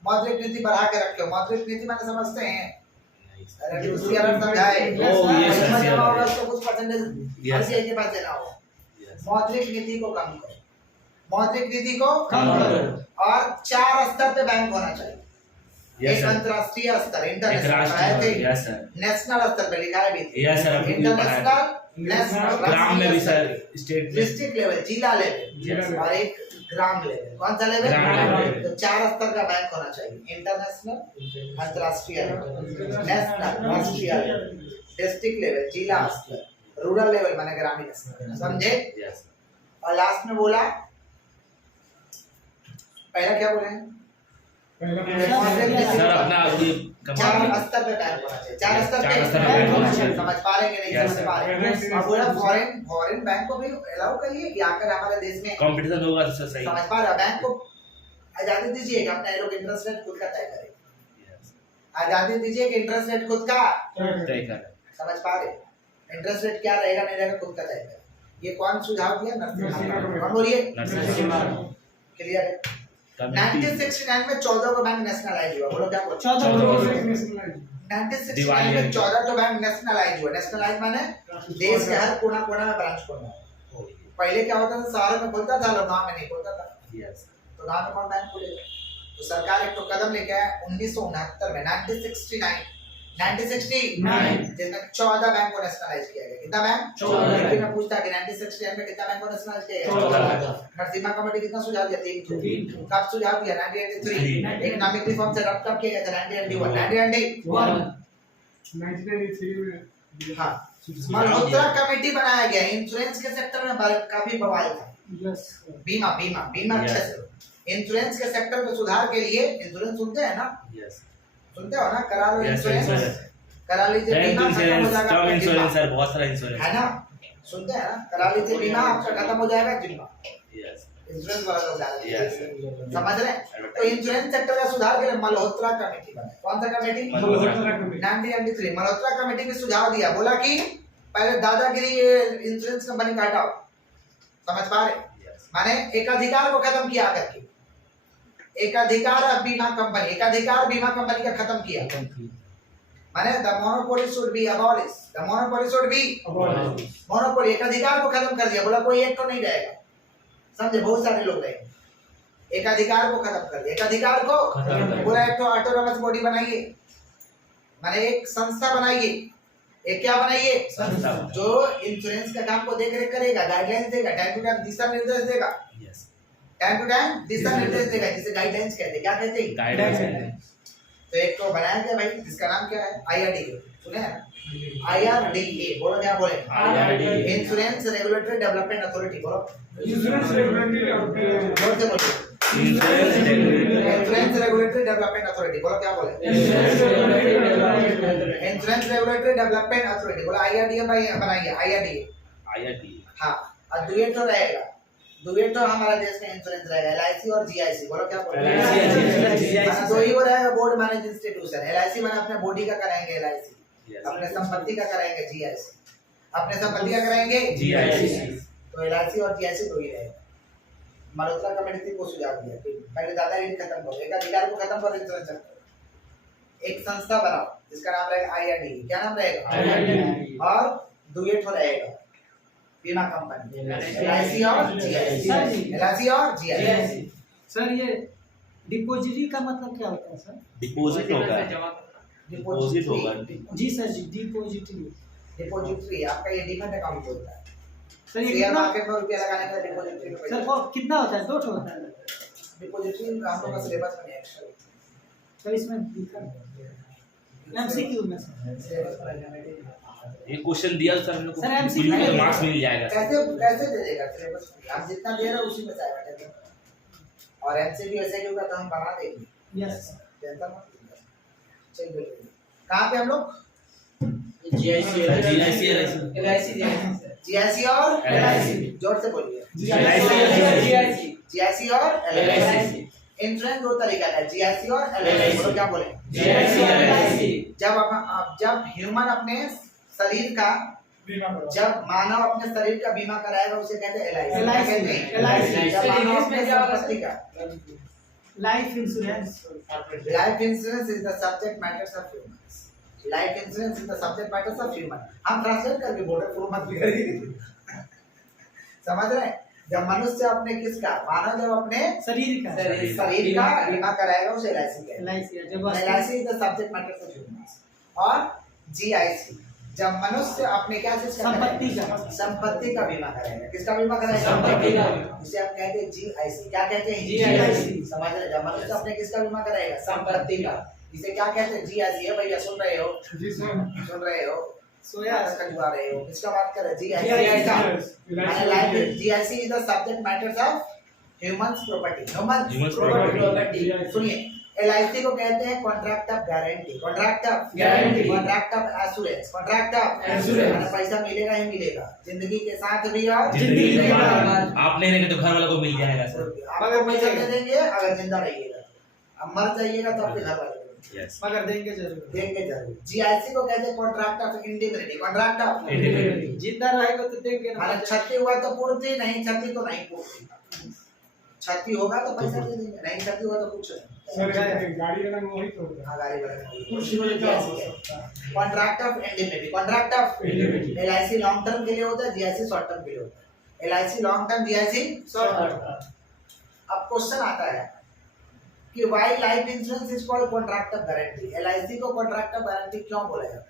मौद्रिक नीति बढ़ा के रखो। मौद्रिक नीति माने समझते हैं? सीआरआर समझाए? उसको कुछ परसेंटेज आरबीआई के पास देना होगा। मौद्रिक नीति को कम करो, मौद्रिक नीति को कम करो। और 4 स्तर पे बैंक होना चाहिए। Yes, एक sir. अंतरराष्ट्रीय स्तर, इंटरनेशनल, राष्ट्रीय, yes, sir. नेशनल स्तर पे लिखा है भी, Yes, sir, अभी भी पढ़ा है। इंटरनेशनल, नेशनल, ग्राम में भी सर, स्टेट में डिस्ट्रिक्ट लेवल, जिला लेवल, Yes, sir. और एक ग्राम लेवल। कौन सा लेवल? ग्राम लेवल। तो 4 स्तर का बैंक होना चाहिए। इंटरनेशनल, अंतरराष्ट्रीय, नेशनल, राष्ट्रीय, डिस्ट्रिक्ट लेवल, जिला स्तर, रूरल लेवल माने ग्रामीण स्तर। समझे? Yes, sir. और लास्ट में बोला, पहला क्या बोले? सर अपना अभी 4 स्तर पे बैंक होना चाहिए। 4 स्तर पे 4 स्तर पे बैंक होना चाहिए। समझ पा रहे हैं कि नहीं? Yes, समझ sir. पा रहे हैं? और बोला फॉरेन बैंक को भी अलाउ करिए कि आकर हमारे देश में, कंपटीशन होगा तो सही। समझ पा रहे हैं? बैंक को आजादी दीजिए कि अपना ये लोग इंटरेस्ट रेट खुद का तय करें। Yes. आजादी दीजिए कि इंटरेस्ट रेट खुद का, तय कर। समझ पा रहे? इंटरेस्ट रेट क्या रहेगा नहीं रहेगा खुद का तय करें। ये कौन सुझाव दिया? नरसिम्हा। कौन बोलिए? नरसिम्हा। क्लियर है? 1969 में 14 को बैंक नेशनलाइज हुआ। बोलो क्या बोलो? 1969 में 14 तो बैंक नेशनलाइज हुआ। नेशनलाइज माने देश के हर कोना कोना में ब्रांच खोलना। पहले क्या होता था? शहर में खुलता था, लोग गांव में नहीं खुलता था। Yes. तो गांव में कौन बैंक खोलेगा? तो सरकार एक तो कदम लेके आया 1969 में, 1969 जिसमें 14 बैंक को नेशनलाइज किया गया। कितना बैंक? 14। लेकिन मैं पूछता कि 1969 में कितना बैंक को नेशनलाइज किया गया? 14। नरसिम्हा कमेटी कितना सुझाव दिया? 3। 3। कब सुझाव दिया? 1983। इकोनॉमिक रिफॉर्म से अडॉप्ट कब किया गया था? 1991। 1991 हाँ, मल्होत्रा कमेटी बनाया गया। इंश्योरेंस के सेक्टर में काफी बवाल था। यस बीमा बीमा बीमा अच्छे से इंश्योरेंस के सेक्टर में सुधार के लिए, इंश्योरेंस सुनते हैं ना? Yes. सुनते हो ना? करा लो Yes, इंश्योरेंस, insurance. करा लीजिए हेल्थ बीमा, खत्म हो इंश्योरेंस, जाएगा टर्म आपका इंश्योरेंस जिम्मा। सर, बहुत सारा इंश्योरेंस है ना? सुनते हैं ना? करा लीजिए बीमा, आपका खत्म हो जाएगा जिम्मा। Yes. इंश्योरेंस वाला लोग डाल Yes. समझ रहे हैं? तो इंश्योरेंस सेक्टर का सुधार के लिए मल्होत्रा कमेटी बनाई। कौन सा कमेटी? 1993 मल्होत्रा कमेटी ने सुझाव दिया। बोला कि पहले दादागिरी इंश्योरेंस कंपनी का हटाओ। समझ पा रहे? Yes. माने एकाधिकार को खत्म किया करके, एकाधिकार बीमा कंपनी, एकाधिकार बीमा कंपनी का खत्म किया। माने the monopoly should be abolish, the monopoly should be monopoly, एकाधिकार को खत्म कर दिया। बोला कोई एक तो नहीं रहेगा। समझे? बहुत सारे लोग रहेंगे। एकाधिकार को खत्म कर दिया। एकाधिकार को खत्म कर बोला एक तो ऑटोनोमस बॉडी बनाइए, माने एक संस्था बनाइए, एक क्या बनाइए, संस्था। जो इंश्योरेंस का काम को देख रेख करेगा, गाइडलाइंस देगा, टाइम टू टाइम दिशा निर्देश देगा, यस टाइम टू टाइम दिशा निर्देश देगा, जिसे गाइडलाइंस कहते हैं। क्या कहते हैं? गाइडेंस। तो एक तो बनाया गया भाई, जिसका नाम क्या है? IRDA, सुने हैं ना? IRDA, बोलो क्या बोले? IRDA। Insurance regulatory development authority, बोलो इंश्योरेंस रेगुलेटरी डेवलपमेंट जोर से बोलो। Insurance regulatory. Insurance regulatory development authority, बोलो क्या बोले? इंश्योरेंस रेगुलेटरी डेवलपमेंट अथॉरिटी, बोलो IRDA बनाइए, IRDA। IRDA। हाँ, और दुए तो रहेगा, दुए तो हमारा देश में इंश्योरेंस रहेगा, LIC और GIC, बोलो क्या बोले? LIC। दो ही वो रहेगा, बोर्ड मैनेज इंस्टीट्यूशन। LIC मैंने अपने बॉडी का कराएंगे LIC, Yes। अपने संपत्ति का कराएंगे GIC, अपने संपत्ति का कराएंगे GIC। तो LIC और GIC दो ही रहेगा। मल्होत्रा कमेटी को सुझाव दिया कि पहले दादागिरी खत्म करो, एक अधिकार को खत्म करो, इंश्योरेंस करो, एक संस्था बनाओ जिसका नाम रहेगा IRDA। क्या नाम रहेगा? IRDA। और दुएट हो रहेगा बीमा कंपनी, LIC और GIC, सर जी। LIC और GIC। सर ये डिपॉजिटरी का मतलब क्या होता है सर? डिपॉजिट होगा, डिपॉजिट होगा। जी सर जी, डिपॉजिटरी। डिपॉजिटरी आपका ये डीमैट अकाउंट होता है, सर ये शेयर कितना, मार्केट में रुपया लगाने का डिपॉजिटरी में सर पैसा। वो कितना होता है? 2 ठो होता है डिपॉजिटरी हम लोग का सिलेबस में एक्स्ट्रा सर, इसमें लिखा है MCQ में सर। सिलेबस में ये क्वेश्चन दिया सर हम लोग को, सर, MCQ बिल्कुल में मार्क्स मिल जाएगा। कैसे दे देगा सिलेबस में? आप जितना दे रहे हो उसी में से आएगा। और MCQ ऐसे का तो हम बना देंगे, यस टेंशन मत लीजिए। चलिए कहाँ पे हम लोग? GIC GIC और LIC। जोर से बोलिए। GIC और LIC। इंश्योरेंस दो तरीका का है, GIC और LIC। बोलो क्या बोले? जब ह्यूमन अपने शरीर का, बीमा करो। जब मानव अपने शरीर का बीमा कराएगा उसे कहते हैं LIC। क्या LIC, कहते हैं? LIC। जब मानव अपने संपत्ति का, life insurance. Life insurance is the subject matters of human. Life insurance is the subject matters of human. हम ट्रांसलेट करके बोल रहे, फुल मत करिए। समझ रहे हैं? जब मनुष्य अपने किसका, मानव जब अपने शरीर का। शरीर का बीमा कराएगा उसे LIC कहते हैं। LIC जब LIC is the subject matters of human. और GIC जब मनुष्य अपने क्या चीज का संपत्ति कराएगा? का। संपत्ति का बीमा कराएगा। किसका बीमा कराएगा? संपत्ति का। इसे आप कहते हैं GIC। क्या कहते हैं? GIC। समझ रहे हैं? जब मनुष्य अपने किसका बीमा कराएगा? संपत्ति का। इसे क्या कहते हैं? GIC है भैया, सुन रहे हो? जी सर। सुन रहे हो? सोया कटवा रहे हो? किसका बात कर रहे हैं? GIC GIC का। LIC। Life GIC is the subject matters of humans property. Humans Humans property. property. सुनिए, LIC को कहते हैं contract of guarantee, contract of Guarantee. Contract of assurance, contract of Assurance. पैसा मिलेगा ही मिलेगा, जिंदगी के साथ भी और जिंदगी के के बाद बाद। आप नहीं रहेंगे तो घर वालों को मिल जाएगा सर। आपको पैसा दे देंगे अगर जिंदा रहिएगा, अब मर जाइएगा तो आपके घर वाले को यस। मगर देंगे जरूर। देंगे जरूर। GIC को कहते हैं contract of indemnity, contract of Indemnity। जिंदा रहेगा तो देंगे ना। माने क्षति हुआ तो पूर्ति, नहीं क्षति तो नहीं पूर्ति। क्षति होगा तो पैसा दे देंगे, नहीं क्षति हुआ तो कुछ नहीं। सर एक गाड़ी का नाम वही तो होता है। हाँ, गाड़ी वाला कुर्सी में क्या हो सकता है? Contract of indemnity, contract of Indemnity। LIC long term के लिए होता है, GIC शॉर्ट टर्म के लिए होता है। LIC long term, GIC short term. अब क्वेश्चन आता है कि why life insurance is called contract of guarantee? LIC को कॉन्ट्रैक्ट ऑफ गारंटी क्यों बोला जाता है?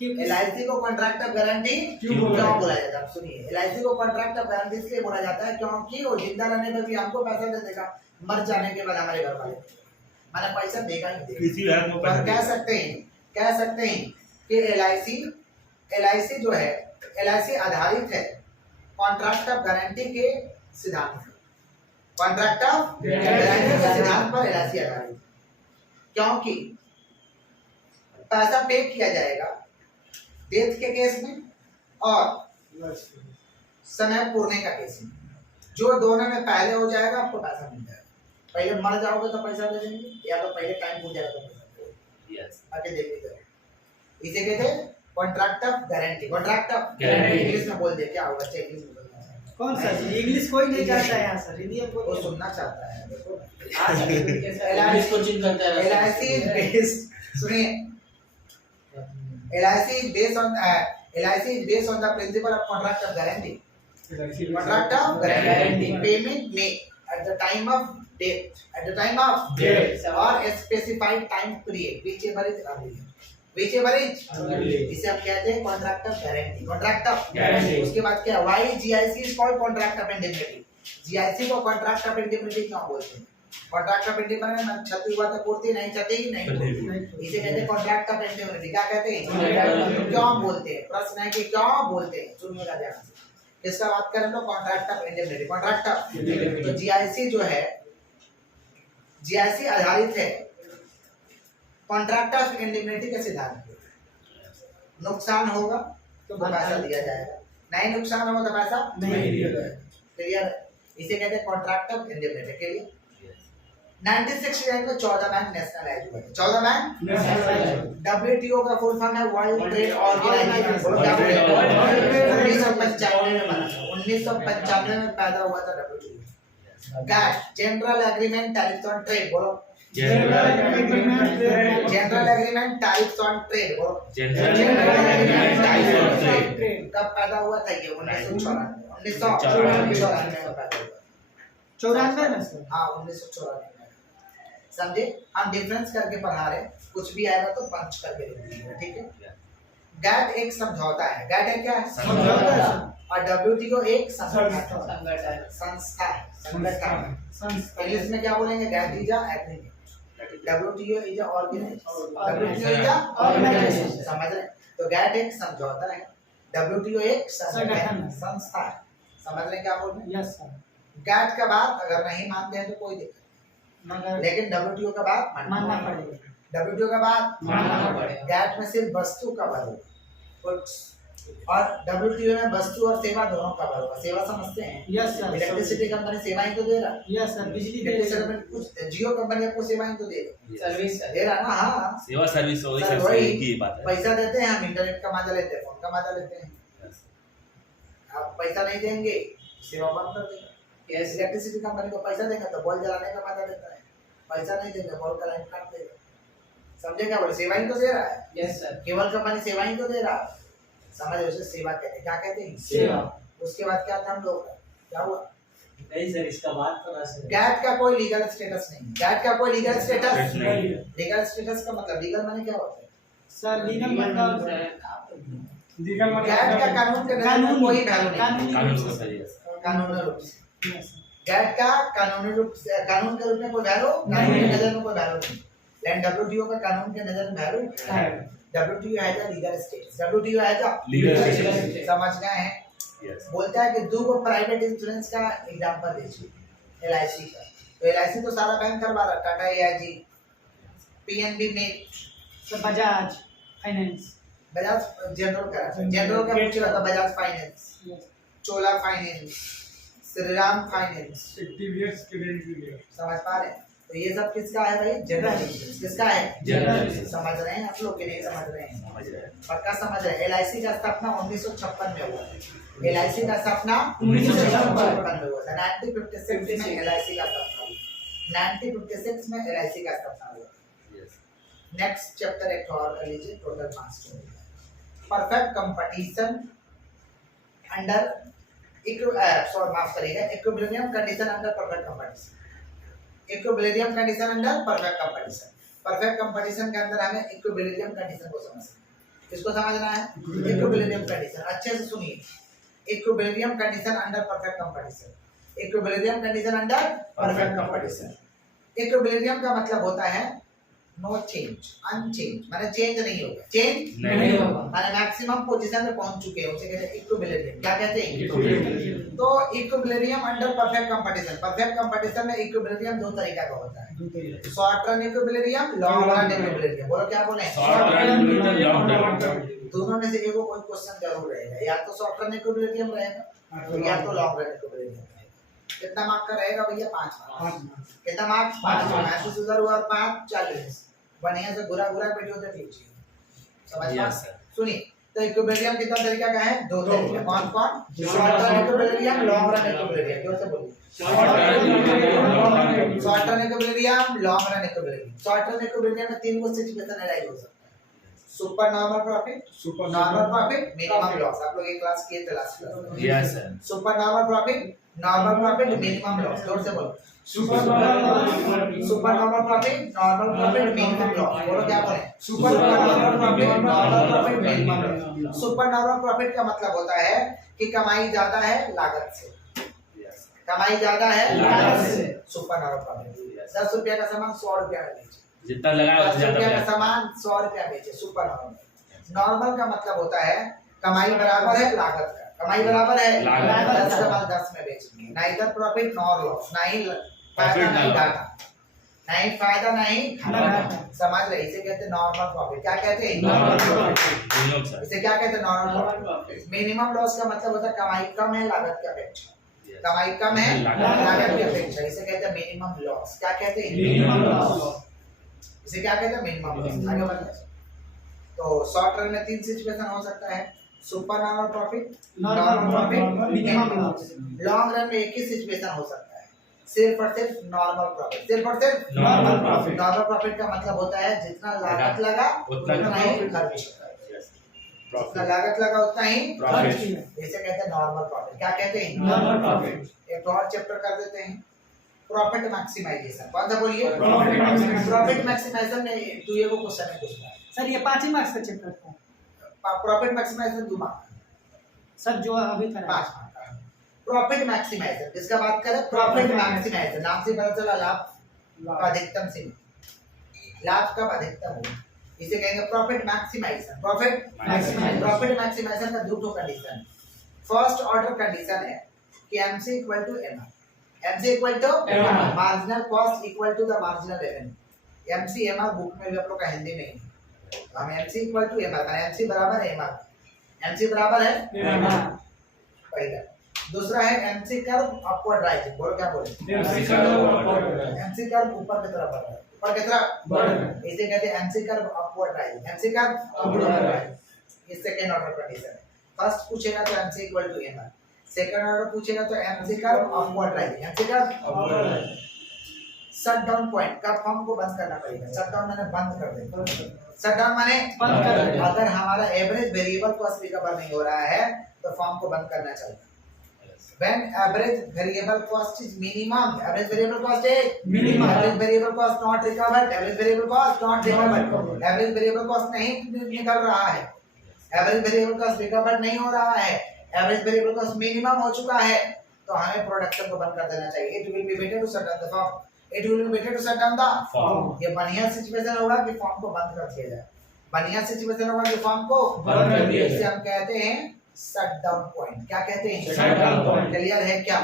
क्योंकि LIC को कॉन्ट्रैक्ट ऑफ गारंटी क्यों बोला क्यों बोला जाता है? आप सुनिए, LIC को कॉन्ट्रैक्ट ऑफ गारंटी इसलिए बोला जाता है क्योंकि वो जिंदा रहने पर भी हमको पैसा दे देगा, मर जाने के बाद हमारे घर वाले माने पैसा देगा ही देगा। किसी हाथ में और पैसा कह सकते हैं कि LIC जो है, LIC आधारित है कॉन्ट्रैक्ट ऑफ गारंटी के सिद्धांत पर। कॉन्ट्रैक्ट ऑफ गारंटी के सिद्धांत पर LIC आधारित है, क्योंकि पैसा पे किया जाएगा डेथ के केस में और समय पूर्णे का केस में। जो दोनों में पहले हो जाएगा आपको पैसा मिल जाएगा। पहले मर जाओगे तो पैसा दे देंगे, या तो पहले टाइम पूछ जाएगा तो पैसा दे देंगे। यस। आगे देखिए जरा, इसे कहते हैं contract of guarantee, contract of Guarantee। English में बोल दे, क्या होगा? अच्छा इंग्लिश में बोलना है। कौन सा जी? इंग्लिश कोई नहीं जानता है यहाँ सर, हिंदी वो बोलो। सुनना चाहता है, देखो LIC कोचिंग करता है। LIC is based, सुनिए, LIC is based on the principle of contract of guarantee. Contract of guarantee. Payment made at the time of death, or a specified time period, whichever is earlier. Which average, इसे हम कहते हैं contract of guarantee, contract of Guarantee। उसके बाद क्या, why GIC is called contract of indemnity, GIC को contract of indemnity क्यों बोलते हैं? कॉन्ट्रैक्ट ऑफ इंडेमनिटी में क्षति हुआ तो पूर्ति, नहीं क्षति नहीं पूर्ति, इसे कहते हैं कॉन्ट्रैक्ट ऑफ इंडेमनिटी। क्या कहते हैं, क्यों बोलते हैं, प्रश्न है कि क्यों बोलते हैं, सुनिएगा ध्यान से। किसका बात करें तो contract of indemnity, contract of, तो जीआईसी जो है, जीआईसी आधारित है कॉन्ट्रैक्ट ऑफ इंडेमनिटी के सिद्धांत पे। नुकसान होगा तो पैसा दिया जाएगा, नहीं नुकसान होगा तो पैसा नहीं दिया जाएगा। क्लियर, इसे कहते हैं कॉन्ट्रैक्ट ऑफ इंडेमनिटी। क्लियर, 1969 में 14 बैंक नेशनलाइज हुए, 14 बैंक। WTO का फुल फॉर्म है वर्ल्ड ट्रेड ऑर्गेनाइजेशन, बोलो क्या बोले, 1995 में बना था, 1995 में पैदा हुआ था WTO। GATT, general agreement tariffs on trade, बोलो general general agreement tariffs on trade, बोलो general agreement types of trade. कब पैदा हुआ था ये, 1994 में पैदा हुआ। 94 में सर। हाँ 1994 में, समझे, हम डिफरेंस करके पढ़ा रहे, कुछ भी आएगा तो पंच करके लिख दीजिएगा, ठीक है। गैट एक समझौता है, गैट है क्या है, समझौता है। और WTO एक संगठन है, संगठन। संस्था है, संगठन। संस्था। इंग्लिश में क्या बोलेंगे, GATT is a agreement, WTO is a organisation, WTO is a organisation. समझ रहे हैं? तो गैट एक समझौता है, WTO एक संगठन संगठन। संस्था है, समझ रहे हैं क्या बोल रहे हैं? Yes sir. गैट का बात अगर नहीं मानते हैं तो कोई दिक्कत नहीं, मगर लेकिन WTO का बात मानना पड़ेगा। WTO का बात मानना पड़ेगा। गैट में सिर्फ वस्तु का भर होगा, और WTO में वस्तु और सेवा दोनों का भर होगा। सेवा समझते हैं, यस सर। इलेक्ट्रिसिटी कंपनी सेवा ही तो दे रहा है, यस सर, बिजली दे इलेक्ट्रिसिटी कंपनी कुछ, जियो कंपनी आपको सेवा ही तो दे रही सर्विस है, दे रहा है ना। हाँ सेवा सर्विस वही सर, सब वही की बात है। पैसा देते हैं, हम इंटरनेट का मजा लेते हैं, फोन का मजा लेते हैं, आप पैसा नहीं देंगे सेवा बंद कर देगा। यस इलेक्ट्रिसिटी कंपनी को पैसा देंगे तो बल्ब जलाने का मजा देता है, पैसा नहीं देंगे बल्ब का लाइन काट देगा, समझे क्या बोले, सेवा ही तो दे रहा है, यस सर। केवल कंपनी सेवा ही तो दे रहा है, समझ उसे सेवा कहते हैं, क्या कहते हैं सेवा। उसके बाद क्या था हम लोग का, क्या हुआ, नहीं सर, इसका बात तो ना सर। गैट का कोई लीगल स्टेटस नहीं, गैट का कोई लीगल स्टेटस नहीं। लीगल स्टेटस का मतलब, लीगल माने क्या होता है, सर लीगल मतलब लीगल गैट का कानून के नजर में कोई वैल्यू नहीं, कानून को सही है। कानूनी रूप से यस सर। गैट का कानूनी रूप से, कानून के रूप में कोई वैल्यू, कानून के नजर में कोई वैल्यू नहीं, लेकिन WTO का कानून के नजर में वैल्यू है। WTO है जो लीगल स्टेटस, WTO है जो लीगल स्टेटस। समझ गए हैं। यस बोलता है कि दो को प्राइवेट इंश्योरेंस का एग्जांपल दीजिए, LIC का, तो LIC तो सारा बैंक करवा रहा, टाटा AIG, PNB में, sir Bajaj finance. Bajaj general का, जनरल का पूछ रहा था, Bajaj finance, yes. Chola finance, Shriram finance, TVS credit union. समझ पा रहे हैं? तो ये सब किसका है भाई, जनरल इंश्योरेंस, किसका है, जनरल। समझ रहे हैं आप लोग कि नहीं समझ रहे हैं, समझ रहे हैं। पक्का समझ रहे हैं। LIC का स्थापना 1956 में हुआ है, LIC का स्थापना 1956 में हुआ था, 1956 में LIC का स्थापना हुआ, 1956 में LIC का स्थापना हुआ। यस नेक्स्ट चैप्टर एक और कर लीजिए, total master, perfect competition under माफ करिएगा, equilibrium condition under perfect competition, equilibrium condition under perfect competition. Perfect competition के अंदर हमें इक्विलिब्रियम कंडीशन को समझना है, किसको समझना है, इक्विलिब्रियम कंडीशन, अच्छे से सुनिए, equilibrium condition under perfect competition, equilibrium condition under perfect competition. Equilibrium का मतलब होता है नो चेंज, अनचेंज, माने चेंज नहीं होगा, चेंज नहीं होगा। माने मैक्सिमम पोजीशन में पहुंच चुके हैं, उसे कहते हैं इक्विलिब्रियम। क्या कहते हैं, इक्विलिब्रियम। तो equilibrium under perfect competition, perfect competition में इक्विलिब्रियम दो तरीका का होता है, short run equilibrium, long run equilibrium, बोलो क्या बोले, शॉर्ट रन लॉन्ग रन। दोनों में से एक कोई क्वेश्चन जरूर रहेगा, या तो शॉर्ट रन इक्विलिब्रियम रहेगा या तो लॉन्ग रन इक्विलिब्रियम रहेगा। कितना मार्क का रहेगा भैया, 5 मार्क। कितना मार्क, 5 मार्क। महसूस उधर हुआ, 5 40, बढ़िया से घुरा घुरा वीडियो देख लीजिए, समझ में। Yes sir. सुनिए, तो इक्विलिब्रियम कितना तरीका का है, दो तरीका, कौन कौन, short run equilibrium, long run equilibrium, जोर से बोलिए, short run equilibrium, short run equilibrium, long run equilibrium. Short run equilibrium में 3 को सिचुएशन अराइज हो सकता है, super normal profit, normal profit, minimum loss. आप लोग ये क्लास किए थे लास्ट क्लास में, yes sir. Super normal profit, minimum loss, जोर से बोलो, super normal profit, normal profit, minimum loss. बोलो क्या बोले? Super normal profit, normal profit, minimum loss. Super normal profit का मतलब होता है कि कमाई ज्यादा है लागत से, कमाई ज्यादा है लागत से। सुपर नॉर्मल प्रॉफिट 10 रुपया का सामान 100 रुपया में बेचे, जितना लगाया 10 उससे ज्यादा रुपया का मिला। सामान 100 रुपया बेचे, सुपर नॉर्मल। नॉर्मल का मतलब होता है कमाई बराबर है लागत का, कमाई बराबर है लागत। 10 का माल 10 में बेचेंगे, नाइदर प्रॉफिट नॉर लॉस, नहीं फायदा Profit नहीं ना घाटा, नहीं फायदा नहीं घाटा। समझ रहे? इसे कहते हैं नॉर्मल प्रॉफिट। क्या कहते हैं? Normal profit. दोनों का। इसे क्या कहते हैं? Normal profit. मिनिमम लॉस का मतलब होता है कमाई कम है लागत की अपेक्षा, कमाई कम है लागत की अपेक्षा, इसे कहते हैं मिनिमम लॉस। क्या कहते हैं? Minimum loss. इसे क्या कहते हैं? Minimum loss. आगे बढ़ते हैं। तो शॉर्ट रन में 3 सिचुएशन हो सकता है, super normal profit, normal profit, minimum loss. Long run में एक ही सिचुएशन हो सकता है, सिर्फ और सिर्फ नॉर्मल प्रॉफिट, सिर्फ और सिर्फ नॉर्मल प्रॉफिट। नॉर्मल प्रॉफिट का मतलब होता है जितना लागत लगा उतना ही खर्च, जितना लागत लगा उतना ही Profit। इसे कहते हैं नॉर्मल प्रॉफिट। क्या कहते हैं? Normal profit. एक और चैप्टर कर देते हैं, प्रॉफिट मैक्सिमाइजेशन। कौन सा बोलिए? Profit maximization। प्रॉफिट मैक्सिमाइजेशन में तू ये को क्वेश्चन में पूछता है। सर ये 5 ही मार्क्स का चैप्टर था प्रॉफिट मैक्सिमाइजेशन 2 मार्क, सर जो अभी करा 5 मार्क का। प्रॉफिट मैक्सिमाइजेशन किसका बात करें? Profit maximisation. नाम से पता चला लाभ का अधिकतम सीमा, लाभ का अधिकतम हो, इसे कहेंगे profit maximization. Profit Maximization। Profit maximization का दो कंडीशन। फर्स्ट ऑर्डर कंडीशन है कि MC equal to MR, MC equal to MR। Marginal cost equal to the marginal revenue. MC MR book में भी आप लोग का हिंदी में ही, हम MC equal to MR, MC बराबर है MR, MC बराबर है पहला। दूसरा है MC कर्व अपवर्ड राइजिंग। बोलो क्या बोले? MC कर्व ऊपर की तरफ बढ़ रहा है, ऊपर की तरफ बढ़ रहा है, इसे कहते हैं MC curve upward rising. MC curve upward rising, ये सेकंड ऑर्डर कंडीशन है। फर्स्ट पूछेगा तो MC equal to MR, second order पूछेगा तो MC curve upward rising, MC curve upward rising. Shut down point कब फर्म को बंद करना पड़ेगा? शट डाउन माने बंद कर देना, शट डाउन माने बंद कर देना। अगर हमारा एवरेज वेरिएबल कॉस्ट रिकवर नहीं हो रहा है तो फर्म को बंद करना चाहिए। When average variable cost is minimum, average variable cost is Minimum। average variable cost not recovered, average variable cost not recovered, average variable cost नहीं निकल रहा है, average variable cost recovered नहीं हो रहा है, average variable cost minimum हो चुका है, तो हमें प्रोडक्शन को बंद कर देना चाहिए। It will be better to shut down the firm, it will be better to shut down the Firm। ये बढ़िया सिचुएशन होगा कि फर्म को बंद कर दिया जाए, बढ़िया सिचुएशन होगा कि फर्म को बंद कर दिया जाए। इसे हम कहते हैं शट डाउन पॉइंट। क्या कहते हैं? Shut down point। क्लियर है क्या?